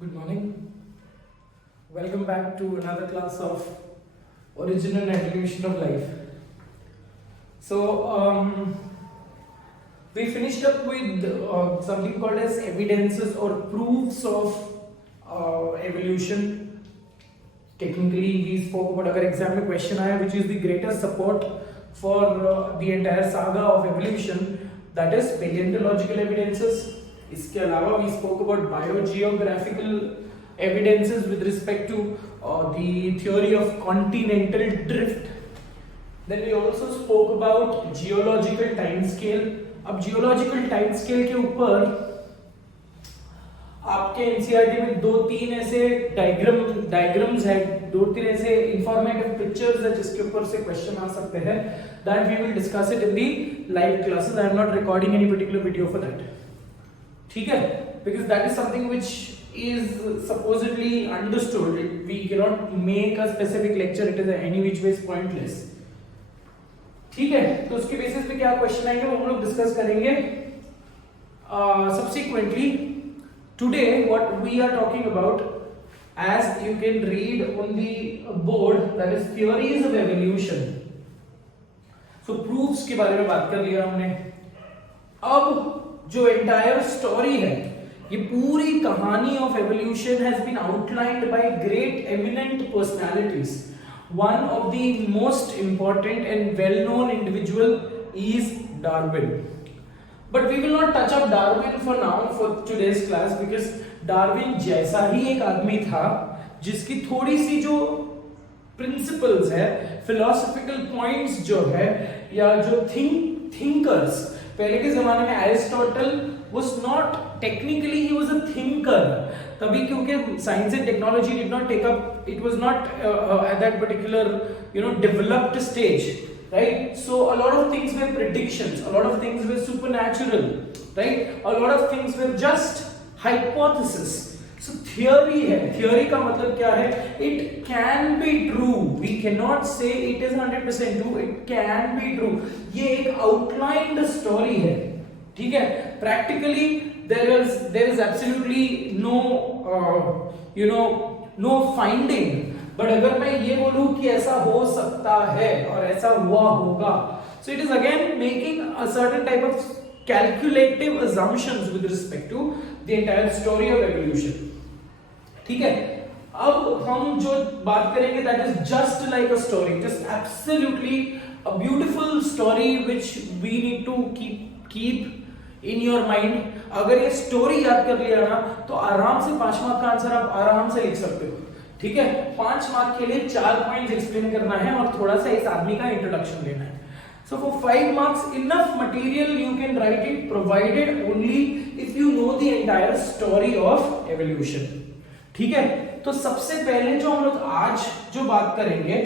Good morning. Welcome back to another class of Origin and Evolution of Life. So, we finished up with something called as evidences or proofs of evolution. Technically, we spoke about अगर exam में question आया which is the greatest support for the entire saga of evolution, that is paleontological evidences. इसके अलावा we spoke about biogeographical evidences with respect to the theory of continental drift. Then we also spoke about geological time scale. अब geological time scale के ऊपर आपके NCERT में दो तीन ऐसे डायग्राम्स है, दो तीन ऐसे इंफॉर्मेटिव पिक्चर्स है जिसके ऊपर से क्वेश्चन आ सकते हैं. That we will discuss it in the live classes. I am not recording any particular video for that. ठीक है, because that is something which is supposedly understood. We cannot make a specific lecture. It is any which ways pointless. ठीक है, तो उसके basis पे क्या question आएंगे वो हम लोग डिस्कस करेंगे. Subsequently, today what we are talking about, as you can read on the board, that is theories of evolution. So proofs के बारे में बात कर लिया हमने. अब जो entire story है, ये पूरी कहानी of evolution has been outlined by great eminent personalities. One of the most important and well known individual is Darwin. But we will not touch up Darwin for now for today's class, because Darwin जैसा ही एक आदमी था जिसकी थोड़ी सी जो principles है, philosophical points जो है, या जो थिंकर्स पहले के जमाने में Aristotle was not technically he was a thinker. तभी क्योंकि science and technology did not take up, it was not at that particular developed stage, right? So a lot of things were predictions, a lot of things were supernatural, right? A lot of things were just hypothesis. So theory है, theory का मतलब क्या है? It can be true. We cannot say it is 100% true. It can be true. ये एक outlined story है. ठीक है, practically there is absolutely no finding. But अगर मैं ये बोलूं कि ऐसा हो सकता है और ऐसा हुआ होगा, so it is again making a certain type of calculative assumptions with respect to the entire story of evolution. ठीक है, अब हम जो बात करेंगे that is just like a story, just absolutely a beautiful story which we need to keep in your mind. अगर ये story याद कर लिया ना तो आराम से 5 मार्क का आंसर आप आराम से लिख सकते हो. ठीक है, 5 मार्क के लिए 4 पॉइंट्स एक्सप्लेन करना है और थोड़ा सा इस आदमी का इंट्रोडक्शन लेना है. So for 5 marks enough material you can write it, provided only if you know the entire story of evolution. ठीक है, तो सबसे पहले जो हम लोग आज जो बात करेंगे,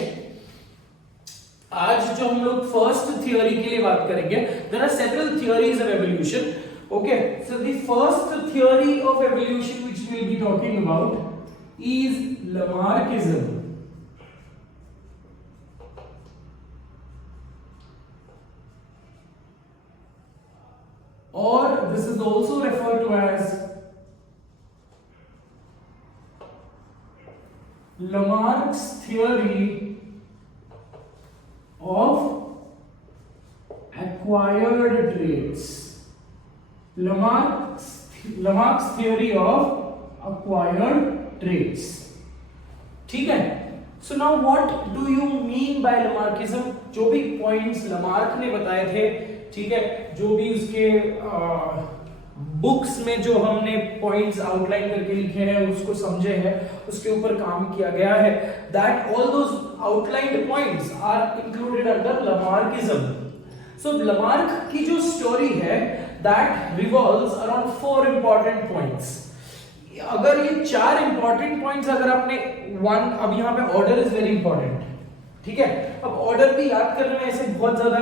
आज जो हम लोग फर्स्ट थियोरी के लिए बात करेंगे, there are several theories of evolution. Okay, so the first theory of evolution which we will be talking about is Lamarckism. और this is also referred to as Lamarck's theory of acquired traits. Lamarck's theory of acquired traits. ठीक है, so now what do you mean by Lamarckism? जो भी points Lamarck ने बताए थे, ठीक है, जो भी उसके बुक्स में जो हमने पॉइंट्स आउटलाइन करके लिखे हैं, उसको समझे हैं, उसके ऊपर काम किया गया है, that all those outlined points are included under Lamarckism. So Lamarck की जो स्टोरी है that revolves around 4 important points. अगर ये 4 इंपॉर्टेंट पॉइंट्स अगर आपने अब यहाँ पे ऑर्डर इज वेरी इंपॉर्टेंट. ठीक है, अब ऑर्डर भी याद करने में ऐसे बहुत ज्यादा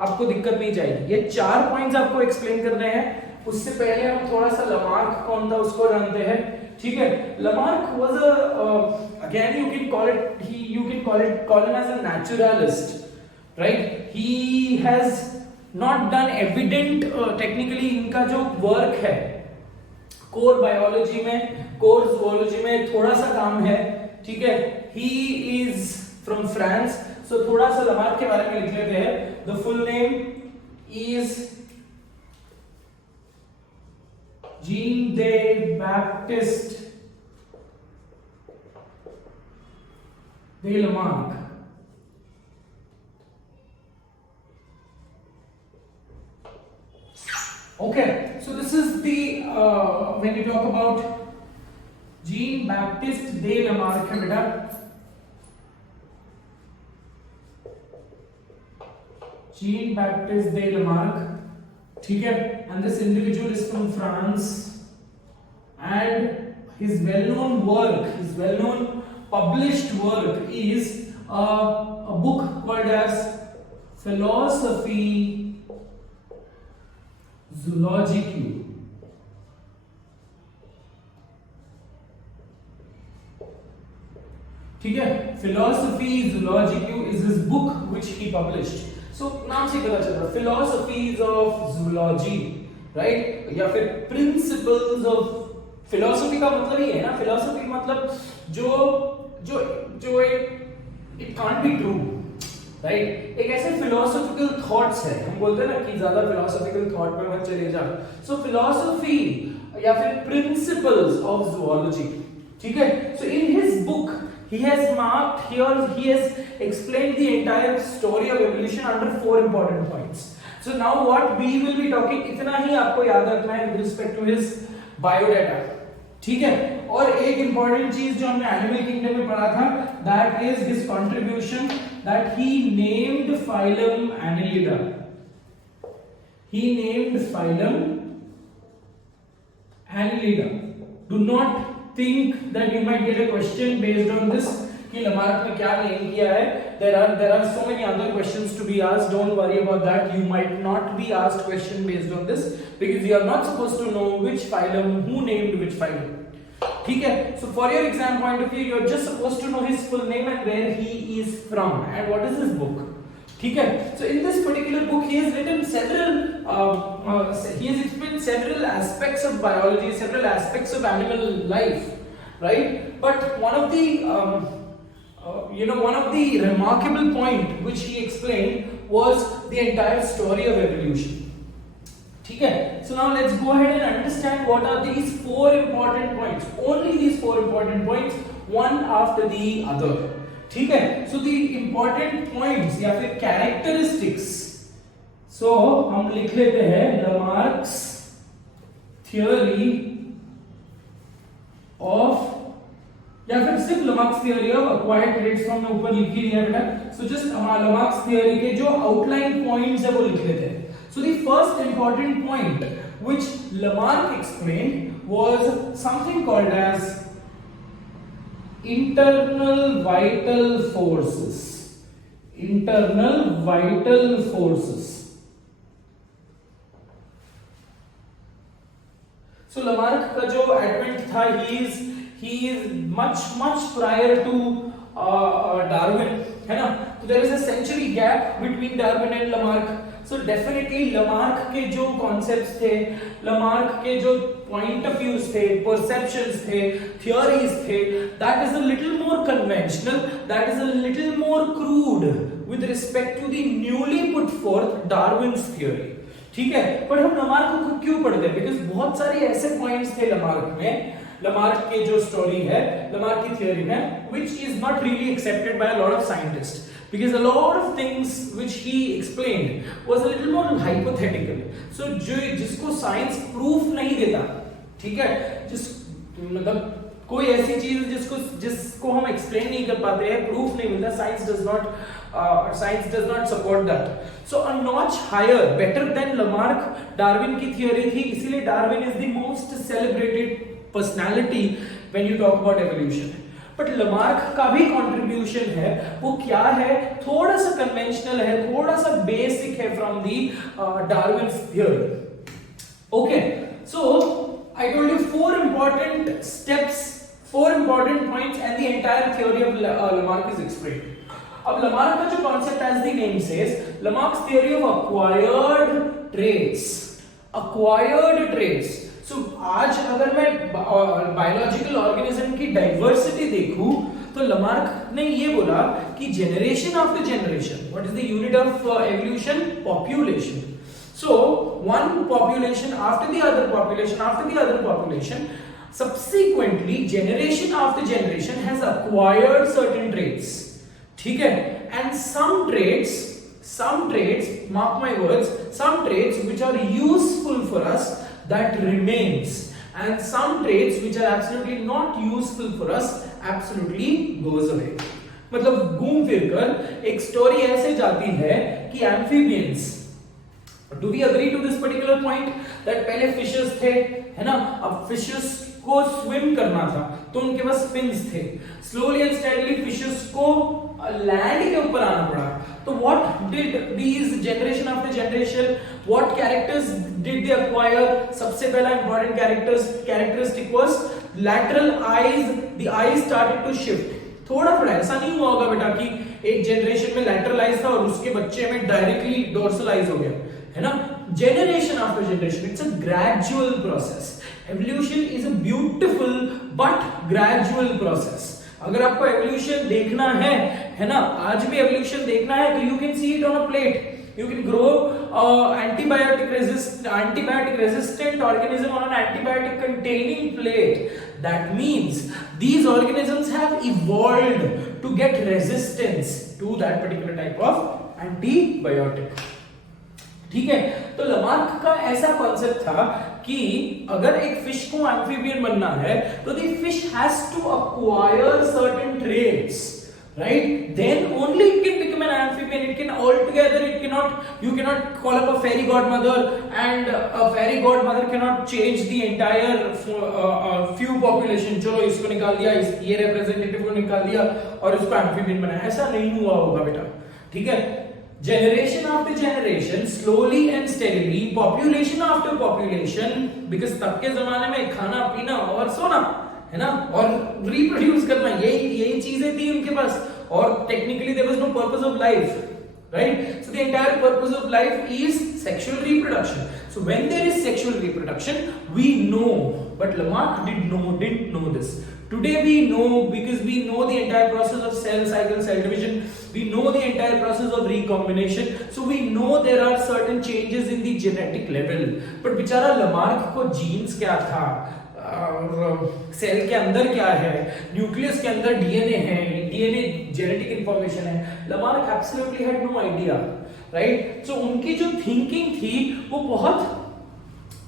आपको दिक्कत नहीं जाएगी. ये 4 पॉइंट्स आपको एक्सप्लेन करने हैं. उससे पहले हम थोड़ा सा लमार्क कौन था उसको जानते हैं. ठीक है, Lamarck was again you can call him as a naturalist, right. He has not done evident technically. इनका जो वर्क है कोर बायोलॉजी में, कोर जूलॉजी में थोड़ा सा काम है, ठीक है। He is from France, so थोड़ा सा लमार्क के बारे में लिख लेते हैं। The full name is Jean de Baptiste de Lamarck. Okay, so this is the when you talk about Jean Baptiste de Lamarck है बेटा, Jean Baptiste de Lamarck, ठीक है। and this individual is from France and his well-known work, his well-known published work is a book called as Philosophy Zoologique, ठीक है। Philosophy Zoologique is his book which he published. So नाम से पता चल रहा है Philosophies of Zoology, right? या फिर Principles of Philosophy का मतलब ही है ना, Philosophy मतलब जो जो जो एक it can't be true, right. एक ऐसे फिलोसॉफिकल थॉट्स है, हम बोलते हैं ना कि ज्यादा फिलोसॉफिकल थॉट में मत चले जा। सो फिलोसफी या फिर प्रिंसिपल्स ऑफ जूलॉजी, ठीक है। So in his book he has marked here, he has explained the entire story of evolution under 4 important points. So now what we will be talking, इतना ही आपको याद रखना है with respect to his biodata, ठीक है। और एक important चीज जो हमने एनिमल किंगडम में पढ़ा था, that is his contribution that he named phylum Annelida. He named phylum Annelida. Do not think that you might get a question based on this कि लमार्क ने क्या नेम किया है। there are so many other questions to be asked, don't worry about that, you might not be asked question based on this because you are not supposed to know which phylum, who named which phylum, ठीक है। so for your exam point of view you are just supposed to know his full name and where he is from and what is his book, ठीक है। so in this particular book he has written several he has explained several aspects of biology, several aspects of animal life, right? but one of the one of the remarkable point which he explained was the entire story of evolution, ठीक है। so now let's go ahead and understand what are these 4 important points, only these 4 important points, one after the other, ठीक है। so the important points या फिर characteristics, so हम लिख लेते हैं Lamarck's theory of, या फिर सिर्फ Lamarck's theory of acquired traits from मैं ऊपर लिख ही लिया बेटा। so just Lamarck's theory के जो outline points है वो लिख लेते हैं। so the first important point which Lamarck explained was something called as internal vital forces, internal vital forces। so Lamarck का जो advent था, he is much prior to Darwin, है ना। तो there is a century gap between Darwin and Lamarck। so definitely Lamarck के जो concepts थे, Lamarck के जो point of views थे, perceptions थे, theories थे, that is a little more conventional, that is a little more crude with respect to the newly put forth Darwin's theory, ठीक है। पर हम Lamarck को क्यों पढ़ते हैं? बिकॉज बहुत सारे ऐसे पॉइंट्स थे Lamarck में, Lamarck के जो स्टोरी है, Lamarck की थ्योरी में, which is not really accepted by a lot of scientists because a lot of things which he explained was a little more hypothetical। so जिसको साइंस प्रूफ नहीं देता, ठीक है, मतलब कोई ऐसी चीज जिसको हम एक्सप्लेन नहीं कर पाते हैं, प्रूफ नहीं मिलता, science does not support that। so a notch higher, better than Lamarck, Darwin की थ्योरी थी, इसीलिए Darwin is the most celebrated personality when you talk about evolution। but Lamarck का भी contribution है, वो क्या है, थोड़ा सा conventional है, थोड़ा सा basic है from the Darwin's theory। okay, so I told you 4 important steps, 4 important points and the entire theory of Lamarck is explained। अब Lamarck का जो concept as the name says, Lamarck's theory of acquired traits, acquired traits। so आज अगर मैं biological organism की diversity देखूं तो Lamarck ने ये बोला कि generation after generation, what is the unit of evolution? Population. So one population after the other population after the other population, subsequently generation after generation has acquired certain traits. ठीक है? And some traits, mark my words, some traits which are useful for us that remains, and some traits which are absolutely not useful for us absolutely goes away. मतलब घूम फिर कर एक story ऐसे जाती है कि amphibians, Do we agree to this particular point that पहले फिशेस थे, है ना? अब फिशेस को स्विम करना था तो उनके पास फिन्स थे. स्लोली एंड स्टेडीली फिशेस को लैंड के ऊपर आना पड़ा. तो what did these generation after generation, what characters did they acquire? सबसे पहला important characteristic was lateral eyes. The eyes started to shift. थोड़ा ऐसा नहीं हुआ होगा बेटा कि एक जनरेशन में लैटरल आईज था और उसके बच्चे में डायरेक्टली डोर्सल आईज हो गया, है ना? Generation after generation, it's a gradual process. Evolution is a beautiful but gradual process. अगर आपको एवोल्यूशन देखना है ना, आज भी एवोल्यूशन देखना है तो you can see it on a plate. You can grow antibiotic resistant organism on an antibiotic containing plate. That means these organisms have evolved to get resistance to that particular type of antibiotic. ठीक है? तो Lamarck का ऐसा concept था कि अगर एक fish को एम्फीबियन बनना है तो the fish has to acquire certain traits, right? Then only it can become an amphibian. It can altogether, you cannot call up a fairy godmother and a fairy godmother cannot change the entire few population. चलो इसको निकाल दिया, ये representative को निकाल दिया और उसको amphibian बनाया. ऐसा नहीं हुआ होगा बेटा. ठीक है? Generation after generation, slowly and steadily, population after population, because तब के जमाने में खाना पीना और सोना, है ना, और रिप्रोड्यूस करना, यही चीजें थी उनके पास. और technically there was no purpose of life, right? So the entire purpose of life is sexual reproduction. So when there is sexual reproduction, we know, but Lamarck didn't know this. Today we know, because we know the entire process of cell cycle, cell division, we know the entire process of recombination, so we know there are certain changes in the genetic level. But बेचारा Lamarck को genes क्या था, cell के अंदर क्या है, nucleus के अंदर डीएनए है, डीएनए जेनेटिक इंफॉर्मेशन है. Lamarck absolutely had no idea, right? So उनकी जो थिंकिंग थी वो बहुत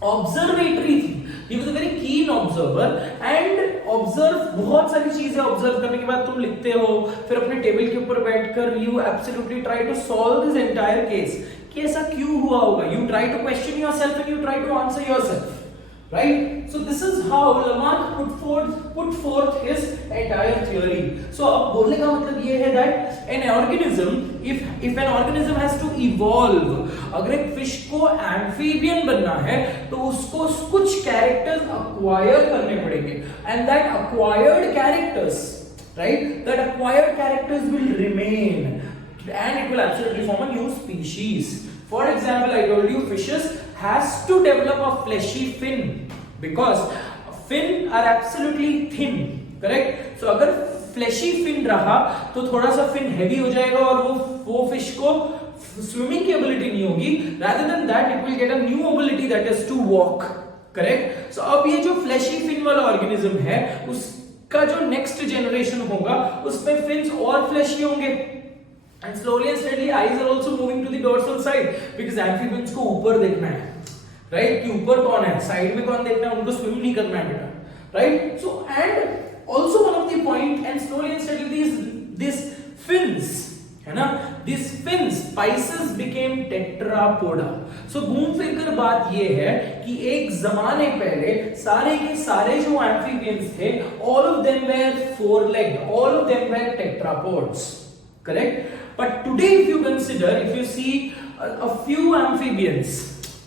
ऑब्जर्वेटरी थी. He was a very keen observer and बहुत सारी चीजें ऑब्जर्व करने के बाद तुम लिखते हो, फिर अपने टेबल के ऊपर बैठकर you absolutely try to solve this entire case कि ऐसा क्यों हुआ होगा. You try to question yourself and you try to answer yourself. Right? So this is how Lamarck put forth his entire theory. So अब बोलने का मतलब ये है that an organism, if an organism has to evolve, अगर एक fish को amphibian बनना है तो उसको कुछ कैरेक्टर्स acquire करने पड़ेंगे, and that acquired characters will remain, and it will absolutely form a new species. For example, I told you fishes has to develop a fleshy fin because fin are absolutely thin, correct? So अगर fleshy fin रहा तो थोड़ा सा fin heavy हो जाएगा और वो fish को swimming की ability नहीं होगी. Rather than that, it will get a new ability, that is to walk, correct? So अब ये जो fleshy fin वाला organism है उसका जो next generation होगा उसमें fins और fleshy होंगे. And slowly and steadily eyes are also moving to the dorsal side because amphibians को ऊपर देखना है, right? कि ऊपर कौन है, साइड में कौन देखना है, उनको स्विम नहीं करना है बेटा, right? So and also one of the point, and slowly and steadily these fins, है ना, these fins, spices became tetrapoda. So घूम फिर कर बात ये है कि एक जमाने पहले सारे के सारे जो amphibians थे, all of them were four-legged, all of them were tetrapods, correct? But today if you consider, if you see a few amphibians,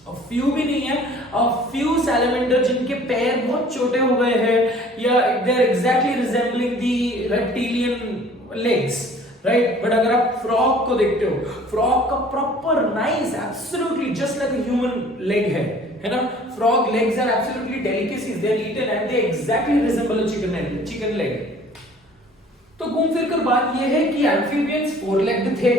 a few भी नहीं है, a few salamander जिनके पैर बहुत छोटे हो गए हैं या they are exactly resembling the reptilian legs, right? But अगर आप frog को देखते हो, frog का proper nice, absolutely just like a human leg है ना? frog legs are absolutely delicacies. They are eaten and they exactly resemble a chicken leg. तो घूम फिर कर बात यह है कि एम्फीबियंस फोर लेग्ड थे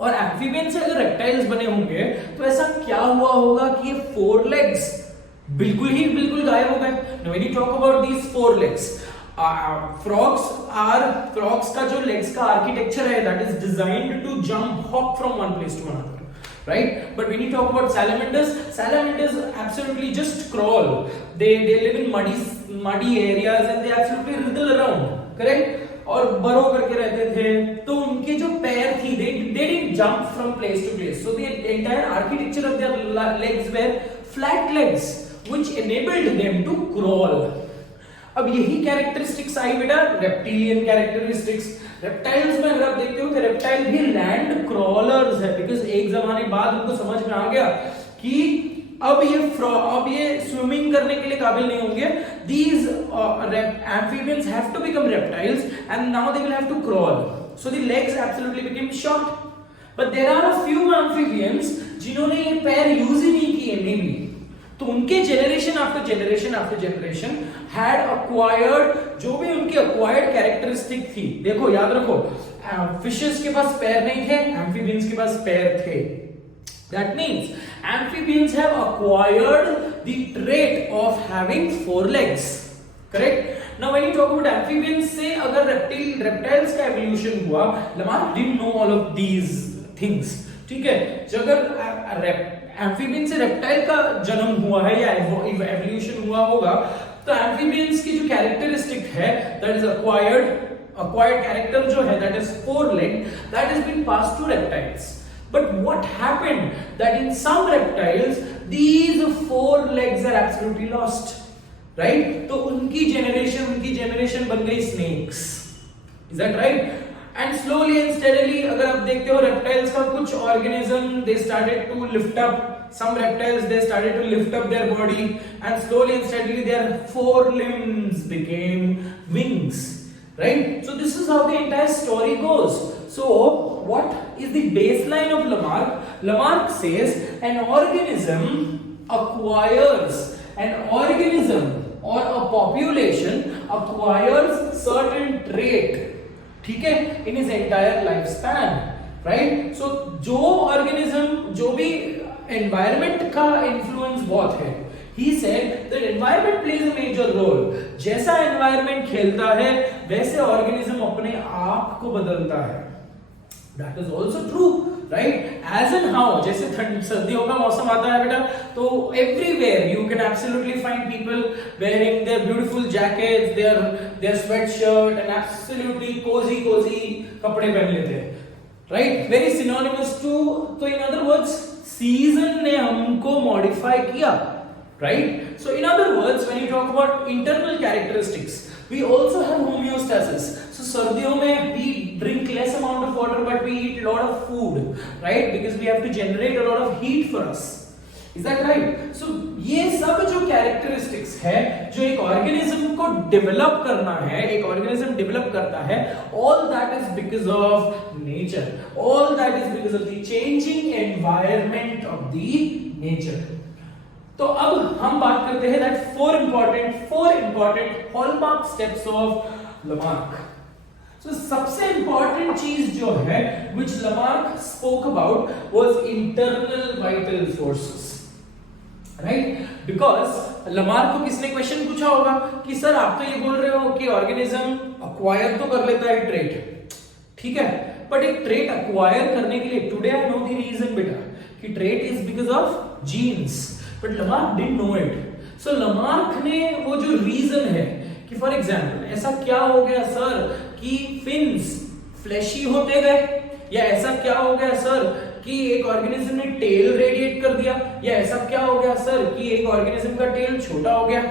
और एम्फीबियंस से अगर रेप्टाइल्स बने होंगे तो ऐसा क्या हुआ होगा कि ये फोर लेग्स बिल्कुल गायब हो गए. Now when you talk about these four legs, frogs का जो legs का architecture है that is designed to jump hop from one place to another, right? But when you talk about salamanders absolutely just crawl. They live in muddy areas and they absolutely wriggle around, correct? और बरो करके रहते थे तो उनके जो पैर थी they didn't jump from place to place, so the entire architecture of their legs were flat legs which enabled them to crawl. अब यही कैरेक्टरिस्टिक्स आई बेटा रेप्टिलियन कैरेक्टरिस्टिक्स. रेप्टाइल्स में अगर आप देखते हो तो रेप्टाइल भी लैंड क्रॉलर्स है बिकॉज एक जमाने बाद उनको समझ में आ गया कि अब ये स्विमिंग करने के लिए काबिल नहीं होंगे. These amphibians have to become reptiles and now they will have to crawl. So the legs absolutely became short. But there are a few amphibians जिन्होंने ये पैर यूज ही नहीं किए मे बी. तो उनके generation after generation had acquired जो भी उनकी अक्वायर्ड कैरेक्टरिस्टिक थी. देखो याद रखो फिशेस के पास पैर नहीं थे, एम्फीबियंस के पास पैर थे. That means amphibians have acquired the trait of having four legs, correct? Now when you talk about amphibians से अगर reptiles का evolution हुआ, Lamarck didn't know all of these things, ठीक है? जो अगर amphibian से reptile का जन्म हुआ है या evolution हुआ होगा तो amphibians की जो characteristic है that is acquired character जो है that is four leg that has been passed to reptiles. But what happened that in some reptiles these four legs are absolutely lost, right? तो उनकी generation बन गई snakes. Is that right? And slowly and steadily अगर आप देखते हो reptiles का कुछ organism they started to lift up. Some reptiles they started to lift up their body and slowly and steadily their four limbs became wings, right? So this is how the entire story goes. So what is the baseline of Lamarck? Lamarck says an organism acquires or a population acquires certain trait, ठीक है, in his entire lifespan, right? So जो organism जो भी environment का influence बहुत है, he said that environment plays a major role. जैसा environment खेलता है वैसे organism अपने आप को बदलता है. That is also true, right? As in how, जैसे सर्दियों का मौसम आता है बेटा तो everywhere you can absolutely find people wearing their beautiful jackets, their sweatshirt and absolutely cozy कपड़े पहन लेते हैं, right? Very synonymous to, तो in other words season ने हमको modify किया, right? So in other words when you talk about internal characteristics we also have homeostasis. So सर्दियों में we drink less amount of water but we eat a lot of food, right? Because we have to generate a lot of heat for us. Is that right? So ये सब जो characteristics है जो एक organism को develop करना है, एक organism develop करता है, all that is because of nature. All that is because of the changing environment of the nature. तो अब हम बात करते हैं that four important hallmark steps of Lamarck. So सबसे important चीज जो है which Lamarck spoke about was internal vital forces, right? Because Lamarck को किसने क्वेश्चन पूछा होगा कि सर आप तो ये बोल रहे हो कि ऑर्गेनिज्म अक्वायर तो कर लेता है ट्रेट, ठीक है, बट एक ट्रेट अक्वायर करने के लिए today I know the reason बेटा कि trait is because of genes. But Lamarck didn't know it. So Lamarck ने वो जो reason है कि for example ऐसा क्या हो गया सर कि fins fleshy होते गए, या ऐसा क्या हो गया सर कि एक organism ने tail radiate कर दिया, या ऐसा क्या हो गया सर कि एक organism का tail छोटा हो गया,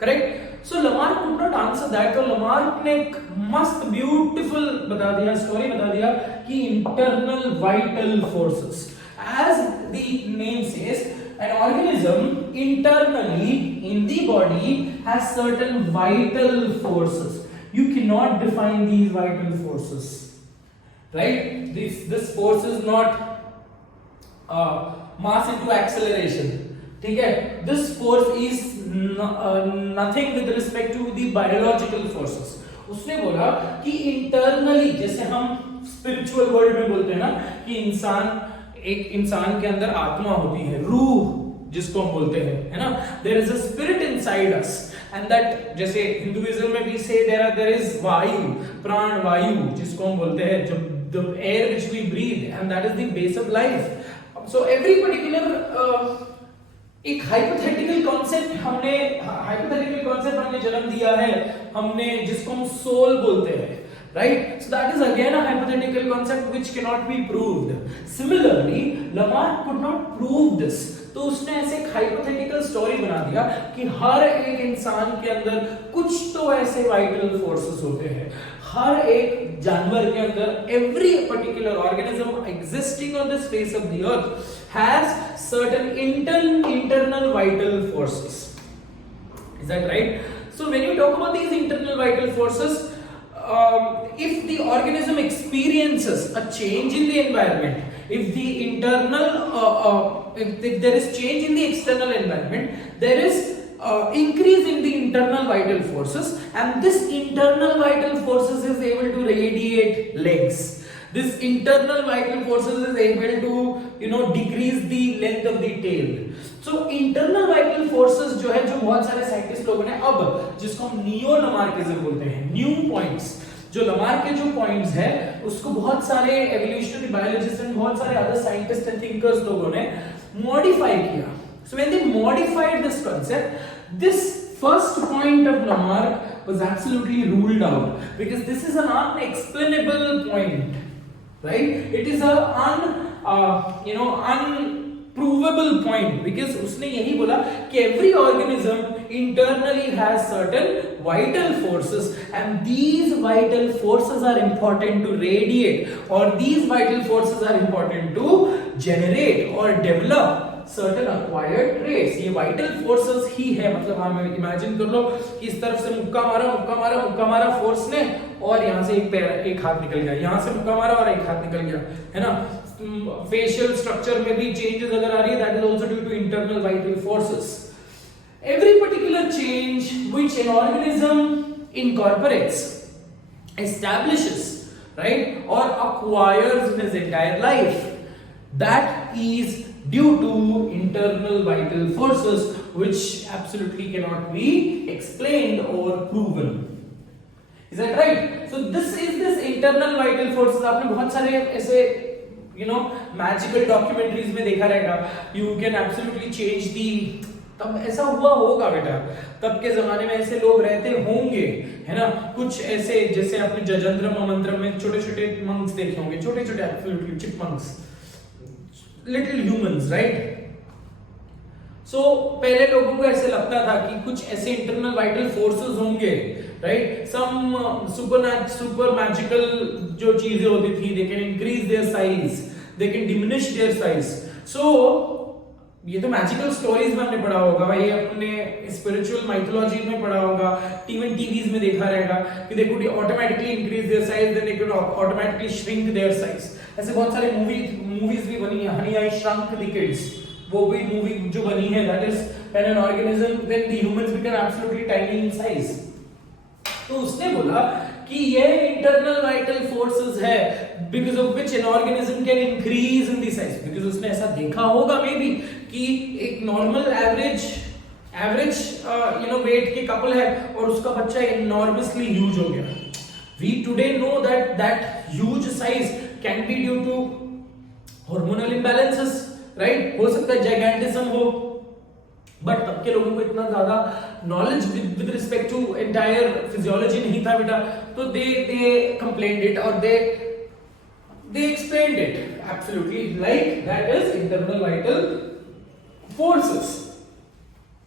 correct? So Lamarck could not answer that. तो Lamarck ने एक मस्त beautiful बता दिया, story बता दिया कि internal vital forces. As the name says, an organism internally in the body has certain vital forces. You cannot define these vital forces, right? This force is not mass into acceleration. ठीक है, this force is nothing with respect to the biological forces. उसने बोला कि internally, जैसे हम spiritual world में बोलते हैं ना कि एक इंसान के अंदर आत्मा होती है, रूह जिसको हम बोलते हैं, है ना, there is a spirit inside us and that, जैसे हिंदुइज्म में भी से देयर इज वायु, प्राण वायु जिसको हम बोलते हैं, जब the air which we breathe and that is the base of life. So every particular एक हाइपोथेटिकल कॉन्सेप्ट हमने जन्म दिया है, हमने जिसको हम सोल बोलते हैं, right? So that is again a hypothetical concept which cannot be proved. Similarly, Lamarck could not prove this. तो उसने ऐसे एक हाइपोथेटिकल स्टोरी बना दिया कि हर एक इंसान के अंदर कुछ तो ऐसे वाइटल फोर्सेस होते हैं, हर एक जानवर के अंदर, every particular organism existing on this face of the earth has certain internal vital forces. Is that right? So when you talk about these internal vital forces, if the organism experiences a change in the environment, if the if there is change in the external environment, there is increase in the internal vital forces, and this internal vital forces is able to radiate legs. This internal vital forces is able to decrease the length of the tail. So internal vital forces जो है, जो बहुत सारे scientist लोगों ने, अब जिसको हम नियो लमार्किज्म बोलते हैं, न्यू पॉइंट्स, जो लमार्क के जो पॉइंट्स है उसको बहुत सारे एवोल्यूशनरी बायोलॉजिस्ट एंड बहुत सारे अदर साइंटिस्ट एंड थिंकर्स लोगों ने मॉडिफाई किया. So when they modified this concept, this first point of Lamarck was absolutely ruled out because this is an unexplainable point, right? It is a unprovable point because उसने यही बोला कि every organism internally has certain vital forces and these vital forces are important to radiate, or these vital forces are important to generate or develop certain acquired traits. ये vital forces ही है, मतलब हम imagine कर लो कि इस तरफ से मुक्का मारा फोर्स ने और यहाँ से एक हाथ निकल गया, यहाँ से मुक्का मारा और एक हाथ निकल गया, है ना. फेशियल स्ट्रक्चर में भी चेंजेस अगर आ रही है, that is also due to internal vital forces. Every particular change which an organism incorporates, establishes, right, or acquires in his entire life, that is due to internal vital forces which absolutely cannot be explained or proven. Is that right? So this internal vital forces. आपने बहुत सारे ऐसे magical documentaries में देखा रहेगा. You can absolutely change the, तब ऐसा हुआ होगा बेटा, तब के जमाने में ऐसे लोग रहते होंगे, है ना. कुछ ऐसे जैसे आपने जजंद्रम मंत्रम में छोटे छोटे मंक्स देखे होंगे, छोटे छोटे absolutely chipmunks, little humans, right. So पहले लोगों को ऐसे लगता था कि कुछ ऐसे इंटरनल वाइटल फोर्सेस होंगे, राइट. सम सुपर मैजिकल जो चीजें होती थी, they can increase their size, they can diminish their size. So ये तो मैजिकल स्टोरीज में हमने पढ़ा होगा, ये अपने स्पिरिचुअल माइथोलॉजी में पढ़ा होगा, टीवीज में देखा रहेगा कि they could automatically increase their size, then they could automatically shrink their size. ऐसे बहुत सारे मूवीज भी बनी है. Honey I shrunk the kids, वो भी मूवी जो बनी है, that is when an organism, when the humans become absolutely tiny in size. तो उसने बोला कि ये इंटरनल वाइटल फोर्सेस है because of which an organism can increase in the size. Because उसने ऐसा देखा होगा मे बी कि एक नॉर्मल एवरेज वेट के कपल है और उसका बच्चा इनॉर्मसली ह्यूज हो गया. We today know that huge size can be due to hormonal imbalances, right? हो सकता है gigantism हो, but तब के लोगों को इतना ज्यादा knowledge with respect to entire physiology नहीं था बेटा, तो they complained it or they explained it absolutely like that is internal vital forces.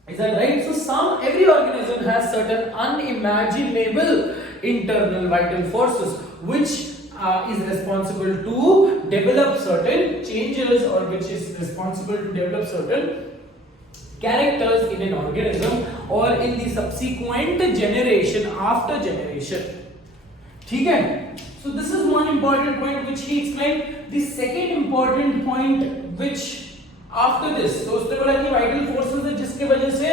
Is that right? So every organism has certain unimaginable internal vital forces which is responsible to develop certain changes or which is responsible to develop certain characters in an organism or in the subsequent generation after generation. ठीक है? So this is one important point which he explained. The second important point which after this, तो उसने बोला कि vital forces है जिसके वजह से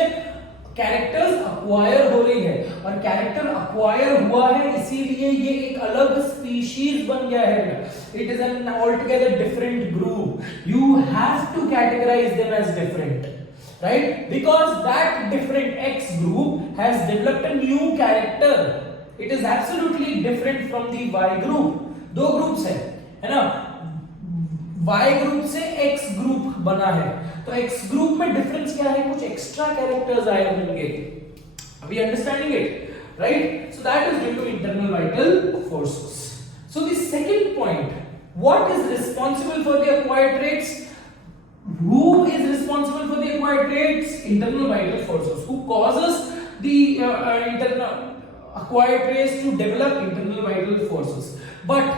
कैरेक्टर्स अक्वायर हो रही है, और कैरेक्टर अक्वायर हुआ है इसीलिए ये एक अलग स्पीशीज बन गया है. It is an altogether different group. You have to categorize them as different, right? Because that different X group has developed a new character. It is absolutely different from the Y group. दो groups है ना? Y group से X group बना है, तो X group में difference क्या है? कुछ एक्स्ट्रा कैरेक्टर्स आए होंगे. We understanding it, right? So that is due to internal vital forces. So the second point, what is responsible for the acquired traits? Who is responsible for the acquired traits? Internal vital forces. Who causes the internal acquired traits to develop? Internal vital forces. But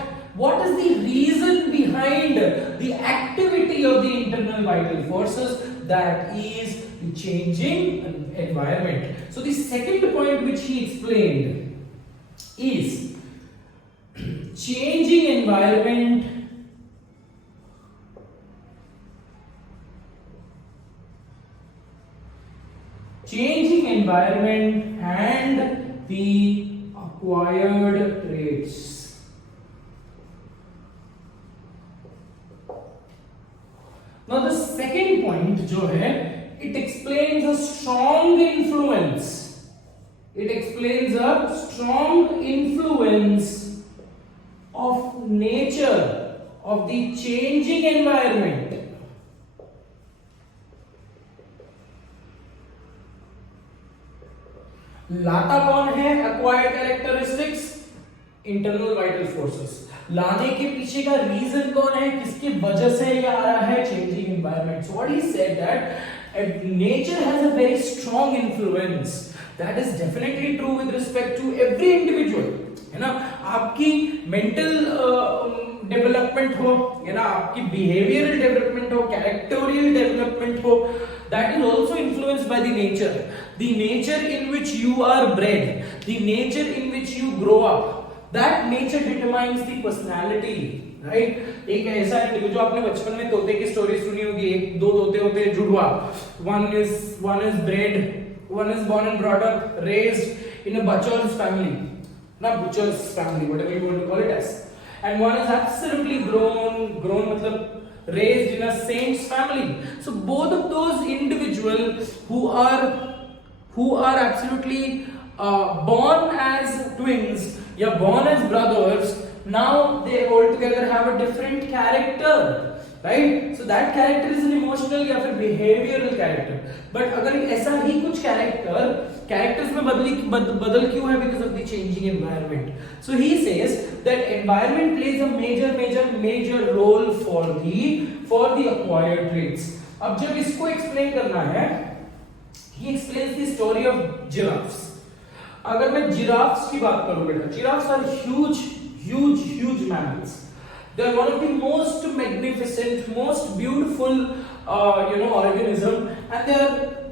what is the reason behind the activity of the internal vital forces? That is the changing environment. So the second point which he explained is changing environment and the acquired traits. Now the second point जो है, it explains a strong influence. It explains a strong influence of nature of the changing environment. लाता कौन है? Acquired characteristics, internal vital forces. लाने के पीछे का reason कौन है? किसकी वजह से ये आ रहा है? Changing environment. So what he said that nature has a very strong influence. That is definitely true with respect to every individual, है ना? आपकी मेंटल डेवलपमेंट हो, है ना, आपकी बिहेवियरल डेवलपमेंट हो, कैरेक्टोरियल डेवलपमेंट हो, that is also influenced by the nature in which you are bred, the nature in which you grow up. That nature determines the personality, right? एक ऐसा इंडिविजुअल जो आपने बचपन में तोते की स्टोरी सुनी होगी. एक दो तोते होते हैं जुड़वा. one is bred, one is born and brought up, raised in a butcher's family, not butcher's family, whatever you want to call it as, and one is absolutely grown मतलब raised in a saint's family. So both of those individuals who are absolutely born as twins, yeah, born as brothers, now they all together have a different character, right? So that character is an emotional या फिर behavioral character. But अगर ऐसा ही कुछ characters में बदल क्यों है? Because of the changing environment. So he says that environment plays a major role for the acquired traits. अब जब इसको explain करना है, he explains the story of giraffes. अगर मैं giraffes की बात करूं बेटा, giraffes are huge mammals. They are one of the most magnificent, most beautiful, organism, and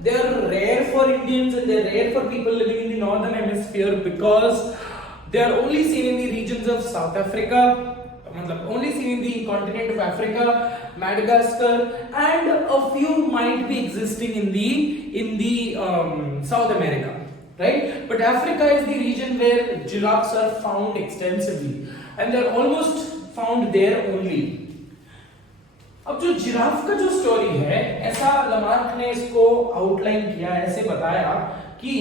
they are rare for Indians and they are rare for people living in the northern hemisphere because they are only seen in the regions of South Africa, only seen in the continent of Africa, Madagascar, and a few might be existing in the South America, right? But Africa is the region where giraffes are found extensively, and they are almost found there only. अब जो giraffe का जो story है, ऐसा Lamarck ने इसको outline किया, ऐसे बताया कि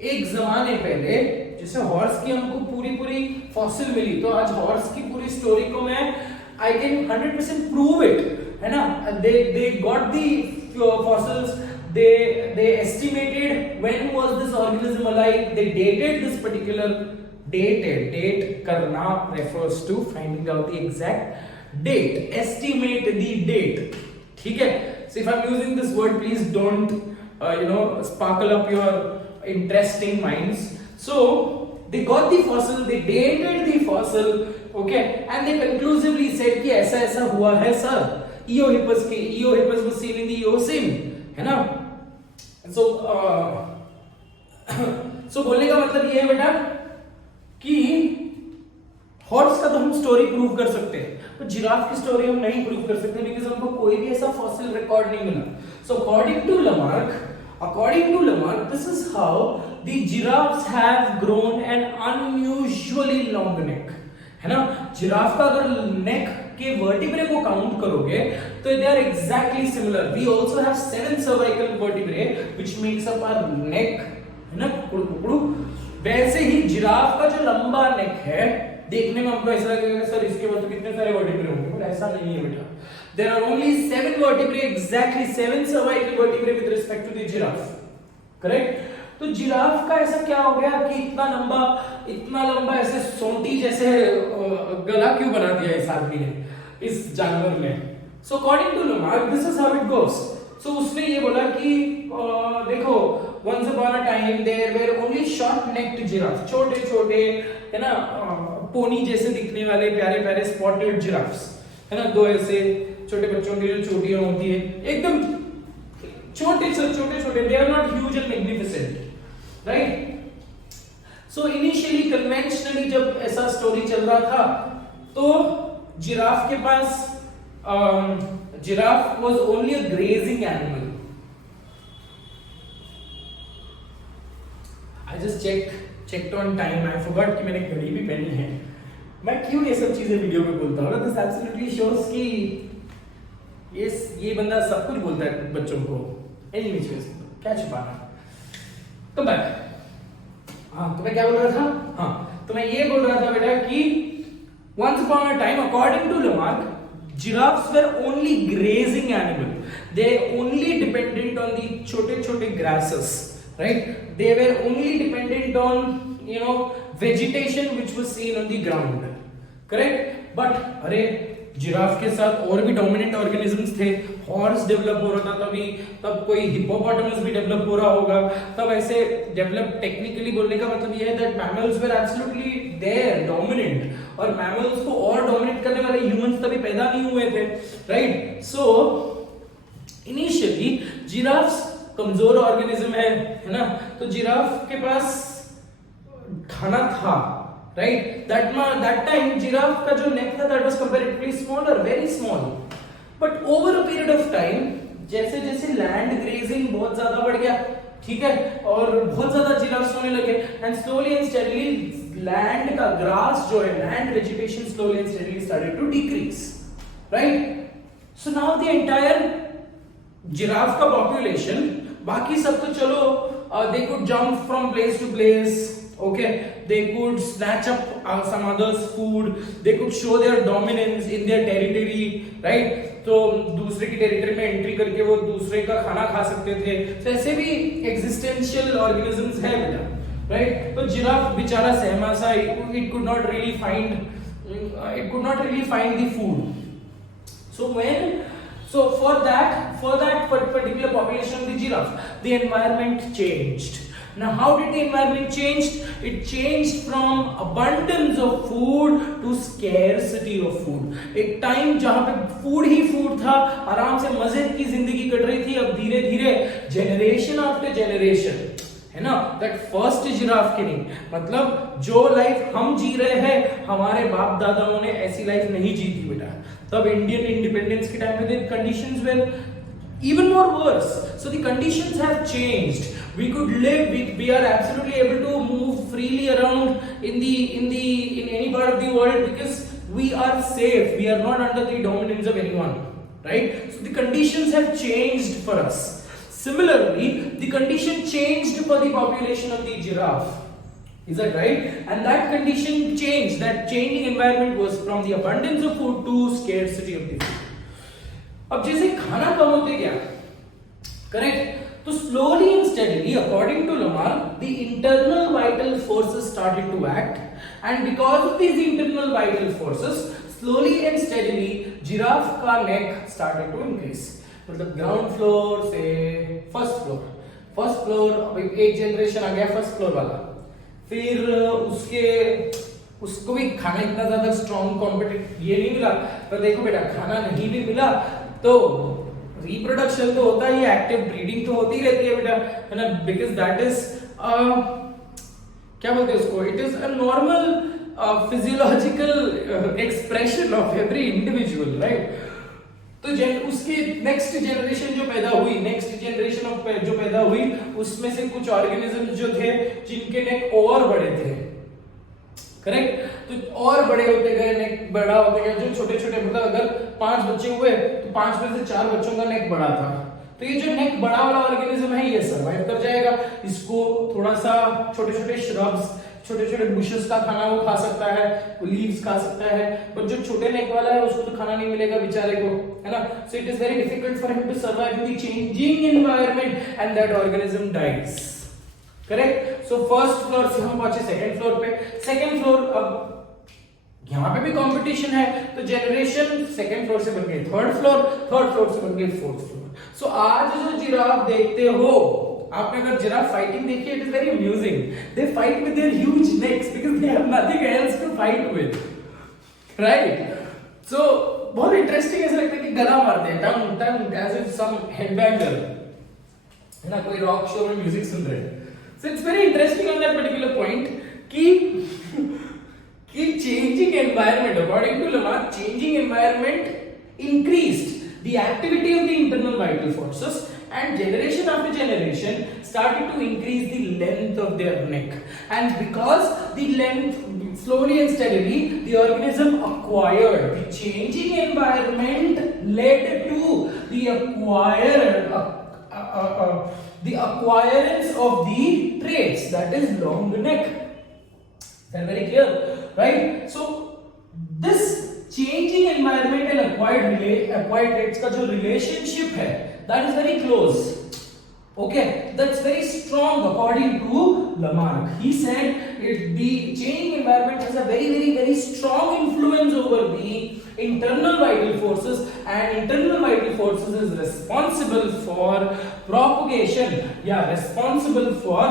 एक जमाने पहले जैसे हॉर्स की हमको पूरी फॉसिल मिली, तो आज हॉर्स की पूरी स्टोरी को मैं आई कैन 100% प्रूव इट, है ना? They got the fossils, they estimated when was this organism alive, they dated this particular date करना refers to finding out the exact date, estimate the date, ठीक है? So if I'm using this word, please don't sparkle up your interesting minds. So they got the fossil, they dated the fossil, okay, and they conclusively said कि ऐसा हुआ है sir, Eohippus was seen in the Eocene, है ना? So बोलने का मतलब ये है बेटा कि हॉर्स का तो हम स्टोरी प्रूव कर सकते हैं, तो जिराफ की स्टोरी हम नहीं प्रूव कर सकते बिकॉज हमको कोई भी ऐसा फॉसिल रिकॉर्ड नहीं मिला. So according to Lamarck this is how the giraffes have grown an unusually long neck. है ना, जिराफ का अगर नेक के वर्टिब्रे को काउंट करोगे तो they are exactly similar. We also have 7 cervical vertebrae which makes up our neck. है ना, कुकड़ू. वैसे ही जिराफ का जो लंबा नेक है, देखने में हमको ऐसा लगेगा सर इसके बाद तो कितने सारे वर्टिब्रे होंगे, पर ऐसा नहीं है बेटा. There are only 7 vertebrae, exactly 7 cervical vertebrae with respect to the giraffe. Correct. तो जिराफ का ऐसा क्या हो गया कि इतना लंबा ऐसे सोंटी जैसे गला क्यों बना दिया इस आदमी ने, इस जानवर ने. So according to Lamarck this is how it goes. So उसने ये बोला कि देखो once upon a time there were only short necked giraffe, छोटे है ना, पोनी जैसे दिखने वाले प्यारे स्पॉटेड जिराफ्स. है ना, दो ऐसे छोटे बच्चों की जो चोटियां होती है एकदम छोटे, they are not huge and magnificent, right? So initially conventionally जब ऐसा स्टोरी चल रहा था तो जिराफ के पास giraffe was only a grazing animal. I just checked on time. I forgot कि मैंने घड़ी भी पहनी है. मैं क्यों ये सब चीजें वीडियो में बोलता हूँ? This absolutely shows कि ये बंदा सब कुछ बोलता है बच्चों को. Anyways, क्या छुपाना. तो तो मैं क्या बोल रहा था? हाँ, तो मैं ये बोल रहा था बेटा कि once upon a time, according to Lamarck, giraffes were only grazing animal. They only dependent on the छोटे grasses. Right, they were only dependent on vegetation which was seen on the ground. Correct. But अरे giraffe के साथ और भी dominant organisms थे. Horse develop हो रहा था तब कोई हिप्पोपोटामस भी डेवलप हो रहा होगा. तब ऐसे डेवलप टेक्निकली बोलने का मतलब ये है that mammals were absolutely their dominant, और मैमल्स को और डोमिनेट करने वाले ह्यूमंस तभी पैदा नहीं हुए थे. राइट. सो इनिशियली जिराफ्स कमजोर ऑर्गेनिज्म है ना, तो जिराफ के पास खाना था. राइट. दैट टाइम जिराफ का जो नेक था that was comparatively smaller, very small. But over a period of time जैसे लैंड ग्रेजिंग बहुत ज्यादा बढ़ गया, ठीक है, और बहुत ज्यादा जिराफ होने लगे, and slowly and steadily land का ग्रास जो है, land vegetation slowly and steadily started to decrease. Right. So now the entire giraffe का पॉपुलेशन, बाकी सब तो चलो they could jump from place to place, okay, they could snatch up some others food, they could show their dominance in their territory, right? तो दूसरे की territory में entry करके वो दूसरे का खाना खा सकते थे. तो ऐसे भी एग्जिस्टेंशियल ऑर्गेनिजम्स है बेटा. राइट. तो जिराफ बेचारा सहमा सा, it could not really find the food. So for that particular population of the giraffe, the environment changed. Now how did the environment change? It changed from abundance of food to scarcity of food. एक time जहां पे food ही food था, आराम से मजे की जिंदगी cut रही थी. अब धीरे धीरे जनरेशन आफ्टर जनरेशन, है ना, दैट फर्स्ट जिराफ की नहीं, मतलब जो लाइफ हम जी रहे हैं हमारे बाप दादाओं ने ऐसी लाइफ नहीं जी थी बेटा. तब इंडियन इंडिपेंडेंस के टाइम में the conditions were even more worse. So the conditions have changed. We could live, we are absolutely able to move freely around in any part of the world because we are safe. We are not under the dominance of anyone, right? So the conditions have changed for us. Similarly, the condition changed for the population of the giraffe. Is that right? And that condition changed, that changing environment was from the abundance of food to scarcity of the food. अब जैसे खाना कम होते गया, correct? तो slowly and steadily, according to Lamarck, the internal vital forces started to act, and because of these internal vital forces, slowly and steadily, giraffe का neck started to increase. मतलब ground floor से first floor, अब एक generation आ गया first floor वाला. फिर उसको भी खाना इतना ज्यादा स्ट्रॉन्ग कॉम्पिटिटिव ये नहीं मिला. पर देखो बेटा, खाना नहीं भी मिला तो रिप्रोडक्शन तो होता ही है, एक्टिव ब्रीडिंग तो होती रहती है बेटा, है ना, बिकॉज दैट इज क्या बोलते हैं उसको, it is a normal physiological expression of every individual, right? तो उसकी नेक्स्ट जनरेशन जो पैदा हुई, नेक्स्ट जनरेशन ऑफ जो पैदा हुई, उसमें से कुछ ऑर्गेनिजम्स जो थे जिनके नेक और बड़े थे, करेक्ट? तो और बड़े होते गए, नेक बड़ा होते गया। जो छोटे छोटे, मतलब अगर 5 बच्चे हुए तो 5 में से 4 बच्चों का नेक बड़ा था, तो ये जो नेक बड़ा वाला ऑर्गेनिज्म है ये सर्वाइव कर जाएगा। इसको थोड़ा सा छोटे छोटे श्रब्स, छोटे छोटे बुशेस का खाना वो खा सकता है, वो लीव्स खा सकता है, पर जो छोटे नेक वाला है उसको तो खाना नहीं मिलेगा बेचारे को, है ना? So it is very difficult for him to survive in the changing environment and that organism dies, correct? So first floor से हम पहुंचे सेकंड फ्लोर पे। सेकंड फ्लोर, अब यहाँ पे भी कंपटीशन है, तो जनरेशन सेकंड फ्लोर से बन गई थर्ड फ्लोर, थर्ड फ्लोर से बन गई फोर्थ फ्लोर। सो आज जो जिराफ देखते हो, आपने अगर जिराफ फाइटिंग देखी, it is very amusing. They fight with their huge necks because they have nothing else to fight with, right? So बहुत इंटरेस्टिंग ऐसा लगता है कि गला मारते हैं, टंग टंग एज इफ सम हेडबैंगर, है ना? कोई रॉक शो में म्यूजिक सुन रहे हैं। So it's very interesting on that particular point कि changing environment, according to Lamarck, changing environment increased the activity of the internal vital forces, and generation after generation started to increase the length of their neck, and because the length slowly and steadily the organism acquired, the changing environment led to the acquirance of the traits, that is long neck. Is that very clear, right? So this changing environment and acquired traits का जो relationship है, that is very close. Okay, that's very strong according to Lamarck. He said the changing environment has a very strong influence over the internal vital forces, and internal vital forces is responsible for propagation, responsible for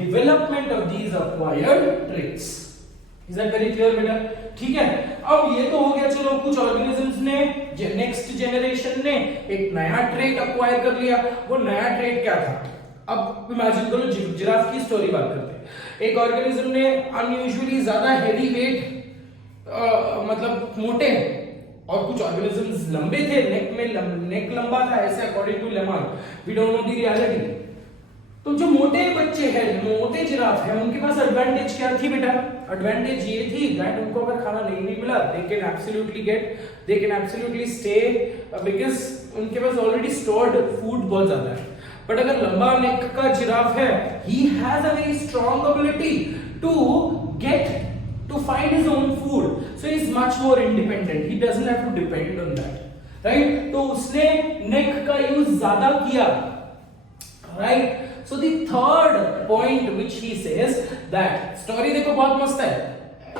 development of these acquired traits. Is that very clear बेटा? ठीक है, अब ये तो हो गया, चलो कुछ ऑर्गेनिजम्स ने, नेक्स्ट जनरेशन ने एक नया ट्रेट अक्वायर कर लिया। वो नया ट्रेट क्या था? अब इमेजिन करो, जिराफ की स्टोरी बात करते हैं। एक ऑर्गेनिज्म ने अनयूजुअली ज्यादा हैवी वेट, मतलब मोटे, और कुछ ऑर्गेनिजम्स लंबे थे, नेक लंबा था, ऐसे according to Lamarck. We don't know the reality. तो जो मोटे बच्चे हैं, मोटे जिराफ हैं, उनके पास एडवांटेज क्या थी बेटा? एडवांटेज ये थी दैट उनको अगर खाना नहीं भी मिला, they can absolutely stay, because उनके पास ऑलरेडी स्टोर्ड फूड बहुत ज्यादा है। बट अगर लंबा नेक का जिराफ है, he has a very strong ability to find his own food, so he is much more independent, he doesn't have to depend on that, right? तो उसने नेक का यूज ज्यादा किया, right? So the third point which he says that, story देखो बहुत मस्त है,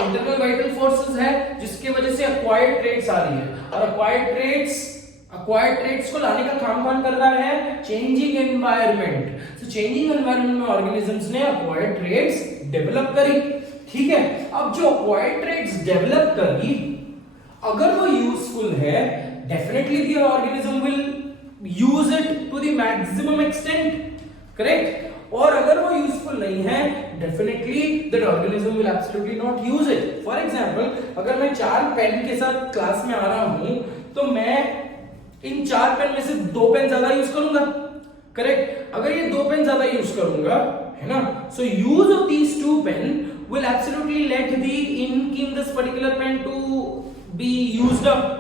internal vital forces है जिसके वजह से acquired traits आ रही है, और acquired traits को लाने का काम कौन कर रहा है? changing environment. So changing environment में organisms ने acquired traits develop करी, ठीक है? अब जो acquired traits develop करी, अगर वो useful है, definitely the organism will use it to the maximum extent, correct? और अगर वो यूजफुल नहीं है, definitely that organism will absolutely not use it. For example, अगर मैं 4 पेन के साथ क्लास में आ रहा हूं, तो मैं इन 4 पेन में से 2 पेन ज्यादा यूज करूंगा, करेक्ट? अगर ये 2 पेन ज्यादा यूज करूंगा, है ना, so use of these 2 pen will absolutely let the ink in this particular pen to be used up,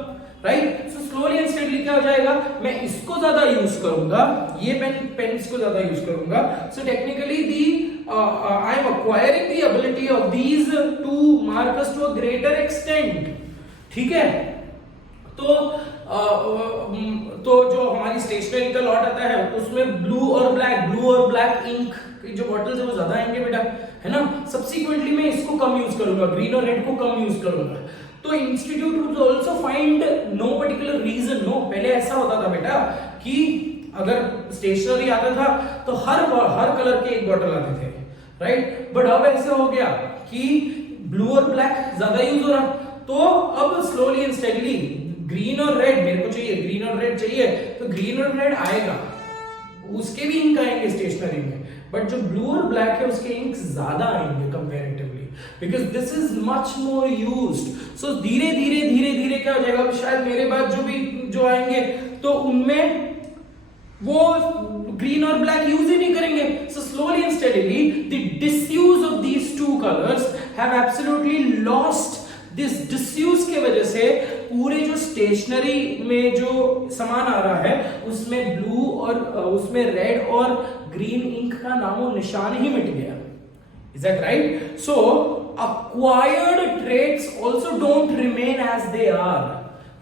right? So slowly and steadily क्या हो जाएगा? मैं इसको ज्यादा यूज करूंगा, ये पेन्स को ज्यादा यूज करूंगा, so technically I am acquiring the ability of these two markers to a greater extent, ठीक है? तो जो हमारी स्टेशनरी का लॉट आता है, उसमें ब्लू और ब्लैक इंक की जो बॉटल्स है वो ज्यादा आएंगे बेटा, है ना? सब्सिक्वेंटली मैं इसको कम यूज करूंगा, ग्रीन और रेड को कम यूज करूंगा। तो institute would also find no particular reason, no, पहले ऐसा होता था बेटा कि अगर स्टेशनरी आता था तो हर कलर के एक बॉटल आते थे, राइट? बट अब ऐसे हो गया कि ब्लू और ब्लैक ज्यादा यूज हो रहा, तो अब स्लोली एंड स्टेडली ग्रीन और रेड मेरे को चाहिए, ग्रीन और रेड चाहिए, तो ग्रीन और रेड आएगा, उसके भी इंक आएंगे स्टेशनरी में, बट जो ब्लू और ब्लैक है उसके इंक ज्यादा आएंगे comparatively. because this is much more used. So धीरे धीरे क्या हो जाएगा, शायद मेरे बाद जो आएंगे तो उनमें वो ग्रीन और ब्लैक यूज ही नहीं करेंगे. So slowly and steadily the disuse of these two colors have absolutely lost. This disuse के वजह से पूरे जो स्टेशनरी में जो सामान आ रहा है उसमें ब्लू और उसमें रेड और ग्रीन इंक का नामो निशान ही मिट गया. Is that right? So acquired traits also don't remain as they are,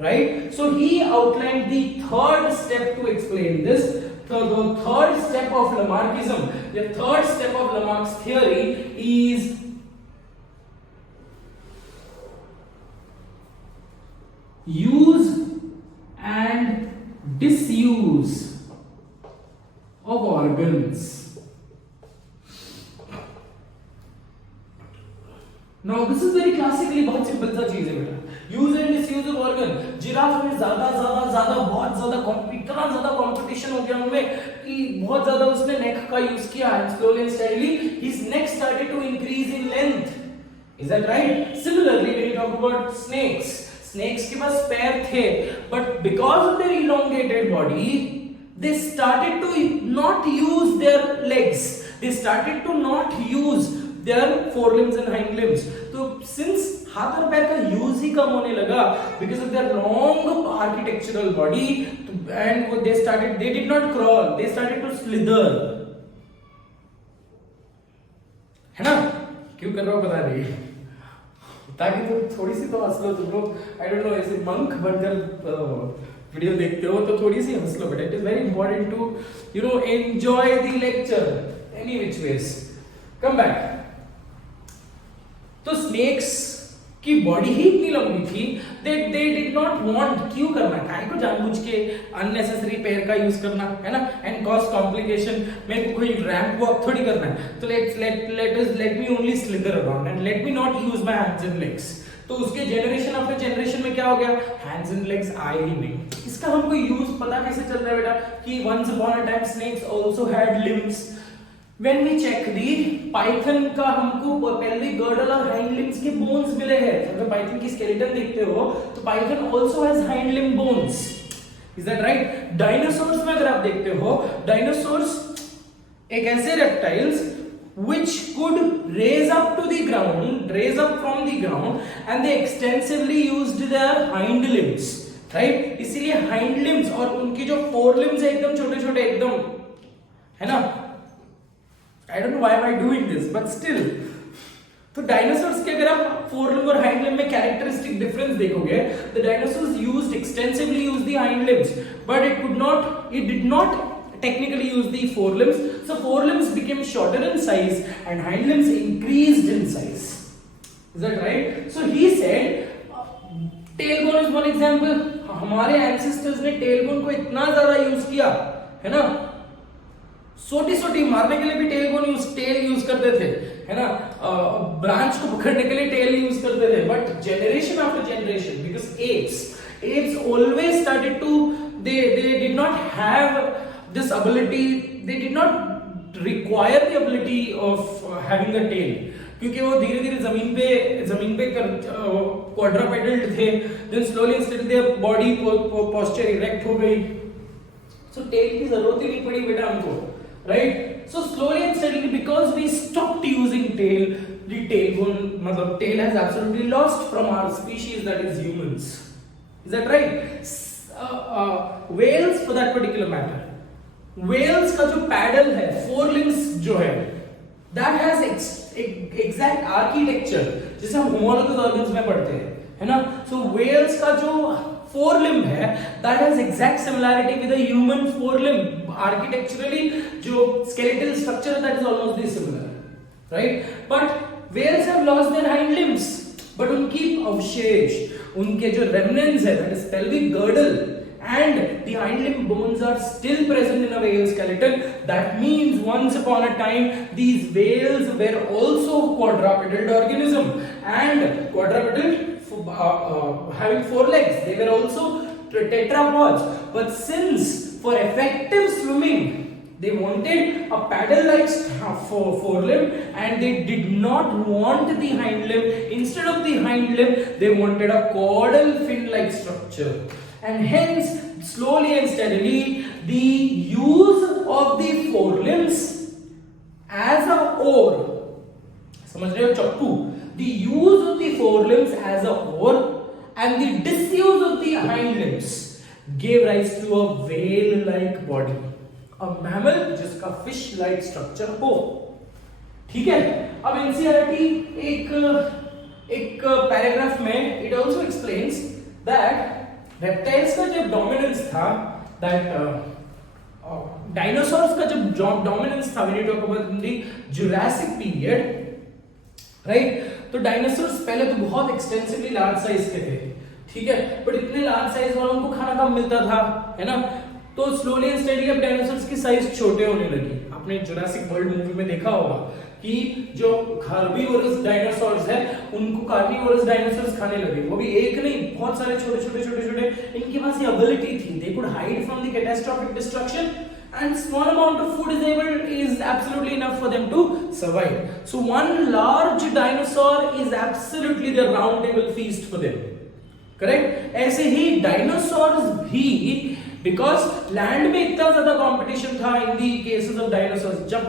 right? So he outlined the third step to explain this. So the third step of Lamarckism, the third step of Lamarck's theory is use and disuse of organs. Now this is very classically बहुत simple सा चीज है बेटा. Use and disuse of organ. Giraffe में ज्यादा बहुत ज्यादा इतना ज्यादा कंपटीशन हो गया उनमें कि बहुत ज्यादा उसने नेक का यूज किया. And slowly and steadily his neck started to increase in length. Is that right? Similarly when you talk about snakes, snakes के पास पैर थे, but because of their elongated body they started to not use their legs, they started to not use their forelimbs and hind limbs. तो since हाथ और पैर का use ही कम होने लगा because of their long architectural body, and they did not crawl, they started to slither. है ना? क्यों कर रहा हो पता नहीं, ताकि तुम थोड़ी सी तो हंस लो तुम लोग. आई डोंट नो, ऐसे मंक बनकर वीडियो देखते हो तो थोड़ी सी हंस लो, but it is very important to enjoy the lecture any which ways. Come back. तो स्नेक्स की बॉडी ही इतनी लंबी थी, दे डिड नॉट वांट. क्यों करना, काहे को जानबूझ के अननेसेसरी पैर का यूज करना, है ना, एंड कॉज कॉम्प्लिकेशन. मेरे को कोई रैंप वॉक थोड़ी करना है, तो let me only slither around and let me not use my hands and legs. तो उसके जनरेशन आफ्टर जनरेशन में क्या हो गया, हैंड्स एंड लेग्स आए ही नहीं. इसका हमको यूज पता कैसे चल रहा है बेटा, कि once upon a time snakes also had limbs. When we check the python का हमको पहले गर्डल और हाइंड लिम्स के बोन्स मिले हैं. अगर पाइथन की स्केलेटन देखते हो तो Python also has hind limb bones. Is that right? Dinosaurs में अगर आप देखते हो, डायनासोर्स एक ऐसे reptiles which could raise up from the ground, and they extensively used their hind limbs, right? इसीलिए hind limbs और उनकी जो four limbs है एकदम छोटे छोटे एकदम, है ना. I don't know why am I doing this, but still. तो डायनासोर्स के अगर आप फोर लिम्ब और हाइंड लिम्ब में कैरेक्टरिस्टिक डिफरेंस देखोगे, the dinosaurs extensively used the hind limbs, but it did not technically use the forelimbs. So forelimbs became shorter in size and hind limbs increased in size. Is that right? So he said tailbone is one example. हमारे ancestors ने tailbone को इतना ज्यादा use किया, है ना. सोटी मारने के लिए भी टेल यूज करते थे, है ना. ब्रांच को पकड़ने के लिए टेल यूज करते थे. But generation after generation, because apes always started to they did not have this ability, they did not require the ability of having a tail, क्योंकि वो धीरे धीरे जमीन पे क्वाड्रपेडल थे. then slowly and steadily their body posture erect हो गई, so tail की जरूरत ही नहीं पड़ी बेटा हमको, right? so slowly and steadily because we stopped using tail, the tailbone मतलब tail has absolutely lost from our species, that is humans. Is that right? Whales for that particular matter, whales का जो pedal है, four limbs जो है, that has exact architecture जैसे हम homologous organs में पढ़ते हैं, है ना. so whales का जो फोर लिम्ब है, that has exact similarity with a human four limb. architecturally जो skeletal structure that is almost very similar, right? but whales have lost their hind limbs, but उनकी अवशेष, उनके जो remnants है, that is pelvic girdle and the hind limb bones are still present in a whale skeleton. That means once upon a time these whales were also quadrupedal organism, and quadrupedal having four legs, they were also tetrapods. But since for effective swimming They wanted a paddle-like forelimb, and they did not want the hind limb. Instead of the hind limb, they wanted a caudal fin-like structure. And hence, slowly and steadily, the use of the forelimbs as a oar, समझ रहे हो चप्पू, the use of the forelimbs as a oar and the disuse of the hind limbs gave rise to a whale-like body, a mammal जिसका fish-like structure हो. ठीक है. अब NCERT एक पैराग्राफ में it also explains that reptiles का जब dominance था, that dinosaurs का जब dominance था when you talk about the Jurassic period, right? तो डायनासोर्स पहले तो बहुत एक्सटेंसिवली लार्ज साइज के थे, ठीक है, बट इतने लार्ज साइज वालों को खाना कम मिलता था, है ना. तो स्लोली एंड स्टेडीली अब डायनासोर्स की साइज छोटे होने लगी. आपने जुरासिक वर्ल्ड मूवी में देखा होगा कि जो कार्निवोरस डायनासोर्स है उनको कार्निवोरस डायनासोर्स खाने लगे. वो भी एक नहीं, बहुत सारे छोटे छोटे. इनके पास ये एबिलिटी थी, they could hide from the catastrophic destruction, and small amount of food is absolutely enough for them to survive. So one large dinosaur is absolutely the round table feast for them. Correct? ऐसे ही dinosaurs भी, because land में इतना ज्यादा competition था in the cases of dinosaurs, जब